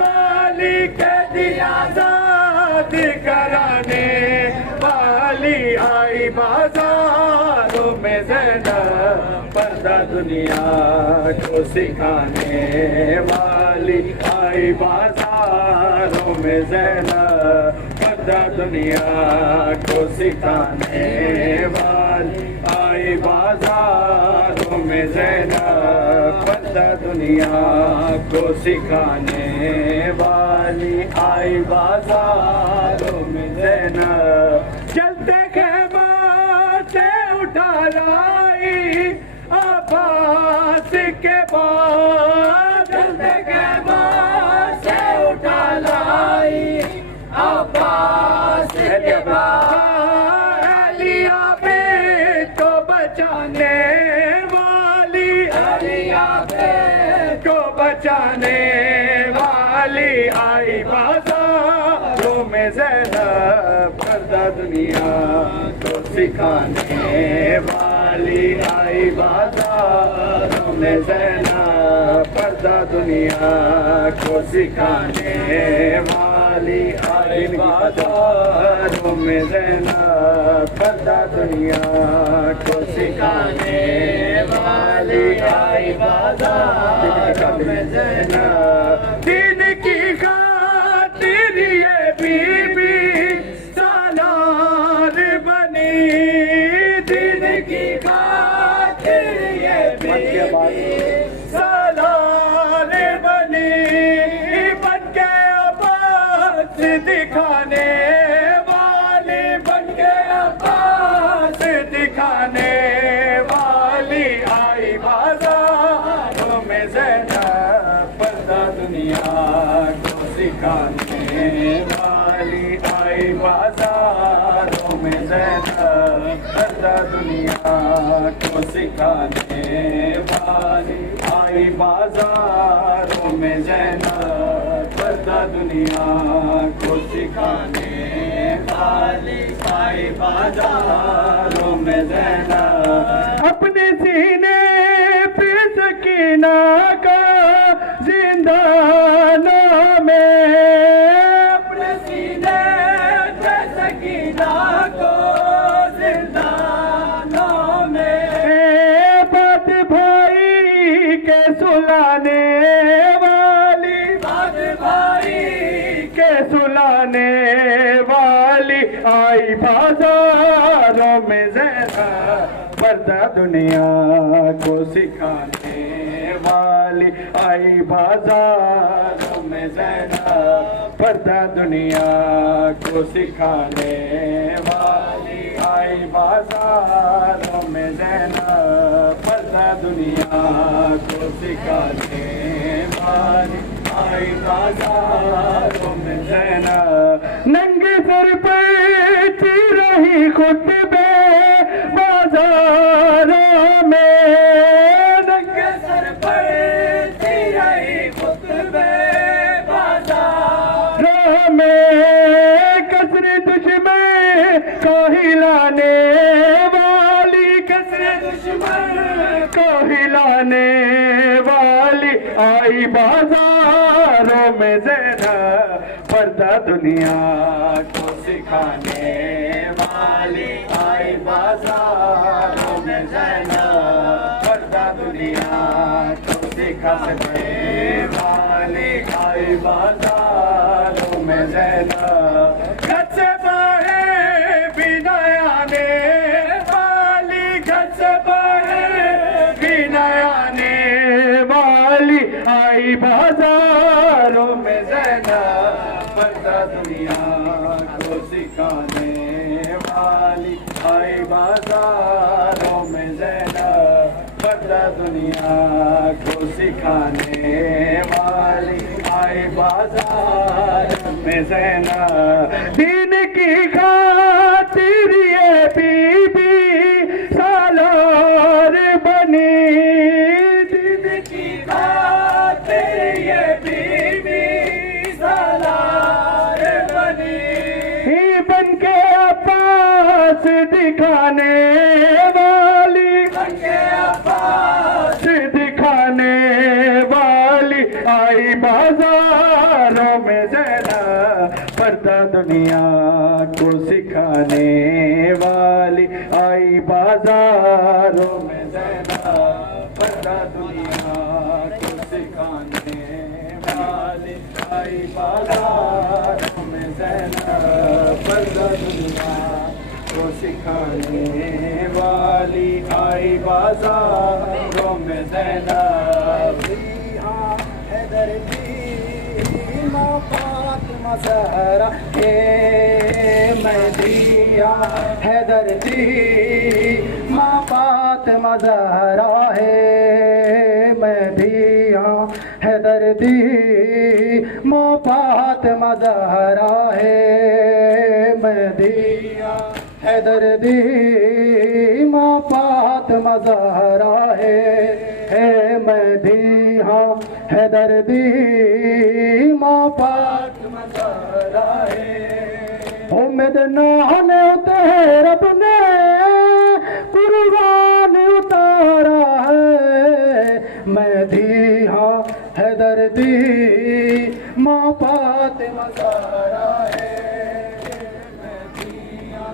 वाली, कैदी आजाद कराने वाली आई बाजारों में ज़ैनब, पर्दा दुनिया को सिखाने वाली आई बाजारों में ज़ैनब, पर्दा दुनिया को सिखाने वाली आई आई बाजारों में ज़ैनब, पर्दा दुनिया को सिखाने वाली आई बाजारों में ज़ैनब। चलते खेमा से उठा लाई अब्बास के बाद, चलते खेमा से उठा लाई अब्बास के बाद। अलिया बेट को बचाने वाली, अलिया बेट को बचाने वाली आई बाजारों में ज़ैनब, पर्दा दुनिया को सिखाने वाली आई बाजारों में ज़ैनब, पर्दा दुनिया को सिखाने वाली आई बाजारों में ज़ैनब, पर्दा दुनिया को सिखाने वाली आई बाजारों में ज़ैनब। दिन की खातिर ये बीबी सालार बनी, दिन की खातिर ये बीबी सालार बनी, बन के अब्बास दिखाने वाली, बन के अब्बास दिखाने वाली आई बाजारों में ज़ैनब, पर्दा दुनिया को सिखाने वाली आई बाजारों में ज़ैनब, पर्दा दुनिया को सिखाने वाली आई बाजारों में ज़ैनब, पर्दा दुनिया को सिखाने वाली आई बाजारों में ज़ैनब। अपने सीने पे सकीना का जिंदाना में, अपने सीने पे सकीना को जिंदाना में, बात भाई के सुलाने वाली, बात भाई के सुलाने वाली आई बाजारों में ज़ैनब, पर्दा दुनिया को सिखाने वाली आई बाजारों में ज़ैनब, पर्दा दुनिया को सिखाने वाली आई बाजारों में ज़ैनब, पर्दा दुनिया को सिखाने वाली आई बाजारों में ज़ैनब। नंगे सर पर रही खुतबे बाजारों में, नंगे सर पर रही खुतबे बाजारों में, कसरे दुश्मन को हिलाने वाली, कसरे दुश्मन को हिलाने वाली आई बाजारों में ज़ैनब, पर्दा दुनिया को सिखाने वाली आई बाजारों में ज़ैनब, पर्दा दुनिया को सिखाने वाली आई बाजारों में ज़ैनब। घर से बाहर भी न आने वाली, घर से बाहर भी न आने वाली आई बाजारों में ज़ैनब, पर्दा दुनिया को सिखाने वाली आई बाजारों में ज़ैनब, पर्दा दुनिया को सिखाने वाली आई बाजारों में ज़ैनब। दीन की खातिर ये बीबी सालार बनी, दीन की खातिर ये बीबी सालार बनी, बन के अब्बास दिखाने वाली, बन के अब्बास दिखाने वाली आई बाजारों में ज़ैनब, पर्दा दुनिया को सिखाने वाली आई बाजारों में ज़ैनब, पर्दा दुनिया को सिखाने वाली आई बाजारों में ज़ैनब, पर्दा दुनिया को सिखाने वाली आई बाजारों में ज़ैनब हैदर की माँ फातिमा ज़हरा के महदिया हैदर की माँ फातिमा ज़हरा है महदिया हैदर दी माँ फातिमा ज़हरा है महदिया हैदर दी माँ फातिमा ज़हरा है महदिया हैदर दी माँ फातिमा ज़हरा है उम्मीद नाने उतार रब ने कुर्बान उतारा है महदिया हैदर दी माँ फातिमा ज़हरा है महदिया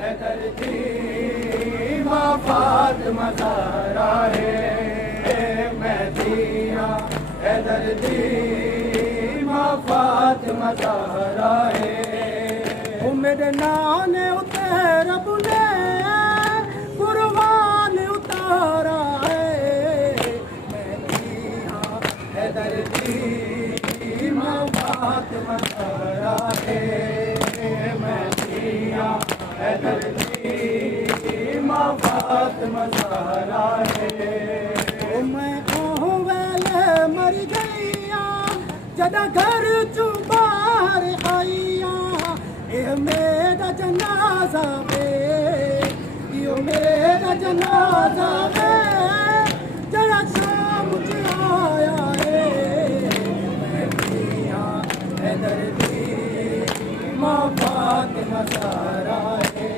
हैदर दी माँ फातिमा ज़हरा है महदिया हैदर दी माँ फातिमा ज़हरा है मेरे नाने उतार रब ने कुर्बान उतारा है महदिया हैदर दी माँ फातिमा ज़हरा है महदिया हैदर दी माँ फातिमा ज़हरा है मैं वेले मर गईया जदा घर चू बाहर आईया ये मेरा जनाजा वे यो मेरा जनाजा वे जरा शाम मुझे आया है महदिया हैदर दी माँ फातिमा ज़हरा है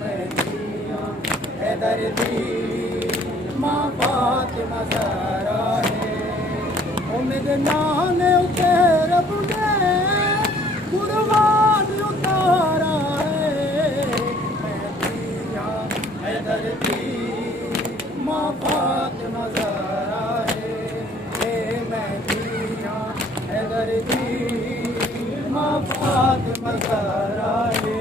महदिया हैदर दी माँ फातिमा ज़हरा है मेरे नाने उतार रब ने कुर्बान उतारा है महदिया हैदर दी माँ फातिमा ज़हरा है महदिया हैदर दी माँ फातिमा ज़हरा है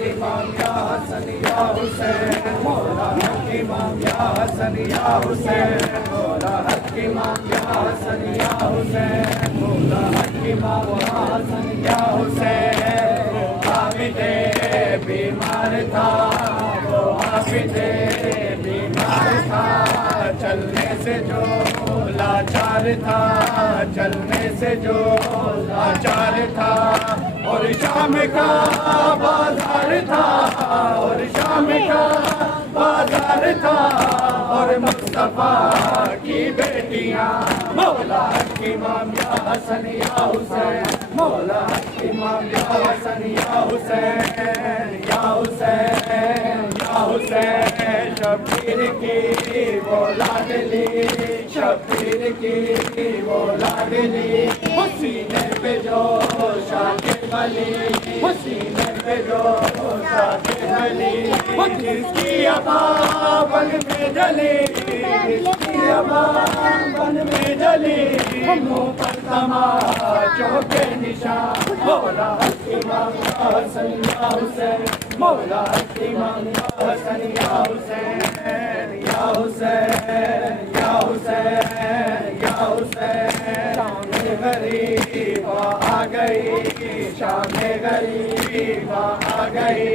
इमाम या हसन या हुसैन मौला हक इमाम या हसन या हुसैन मौला हक इमाम या हसन या हुसैन मौला हक इमाम या हसन या हुसैन वो आबिदे बीमार था वो आबिदे बीमार था चलने से जो लाचार था चलने से जो लाचार था और शाम का बाजार था और शाम का बाजार था और मुस्तफा की बेटियां मौला हक इमाम या हसन या हुसैन मौला हक इमाम या हसन या हुसैन या हुसैन या हुसैन शबीर की वो लाडली शबीर की वो लाडली सीने पे जो शाके वाली सीने पे जो शाके वाली जिसकी अबाबन में जली जिसकी अबाबन में जली मुँह पर तमाचों के निशान मौला हक इमाम या हसन या हुसैन मौला हक इमाम या हसन या हुसैन या हुसैन या हुसैन या हुसैन शाम गरीब आ गई शाम गरीब आ गई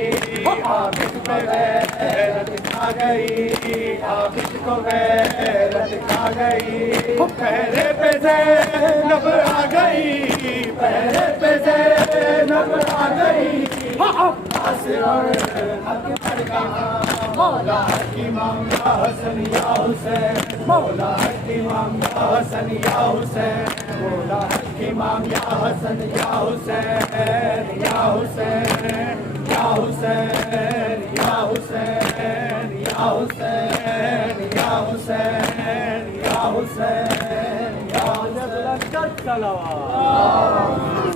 आबिद को गैरत खा गई आबिद को गैरत खा गई पहरे पे ज़ैनब आ गई पहरे पे ज़ैनब आ गई मौला हक इमाम या हसन या हुसैन मौला हक इमाम या हसन या हुसैन मौला हक इमाम या हसन या हुसैन या हुसैन या हुसैन या हुसैन या हुसैन या हुसैन या हुसैन या हुसैन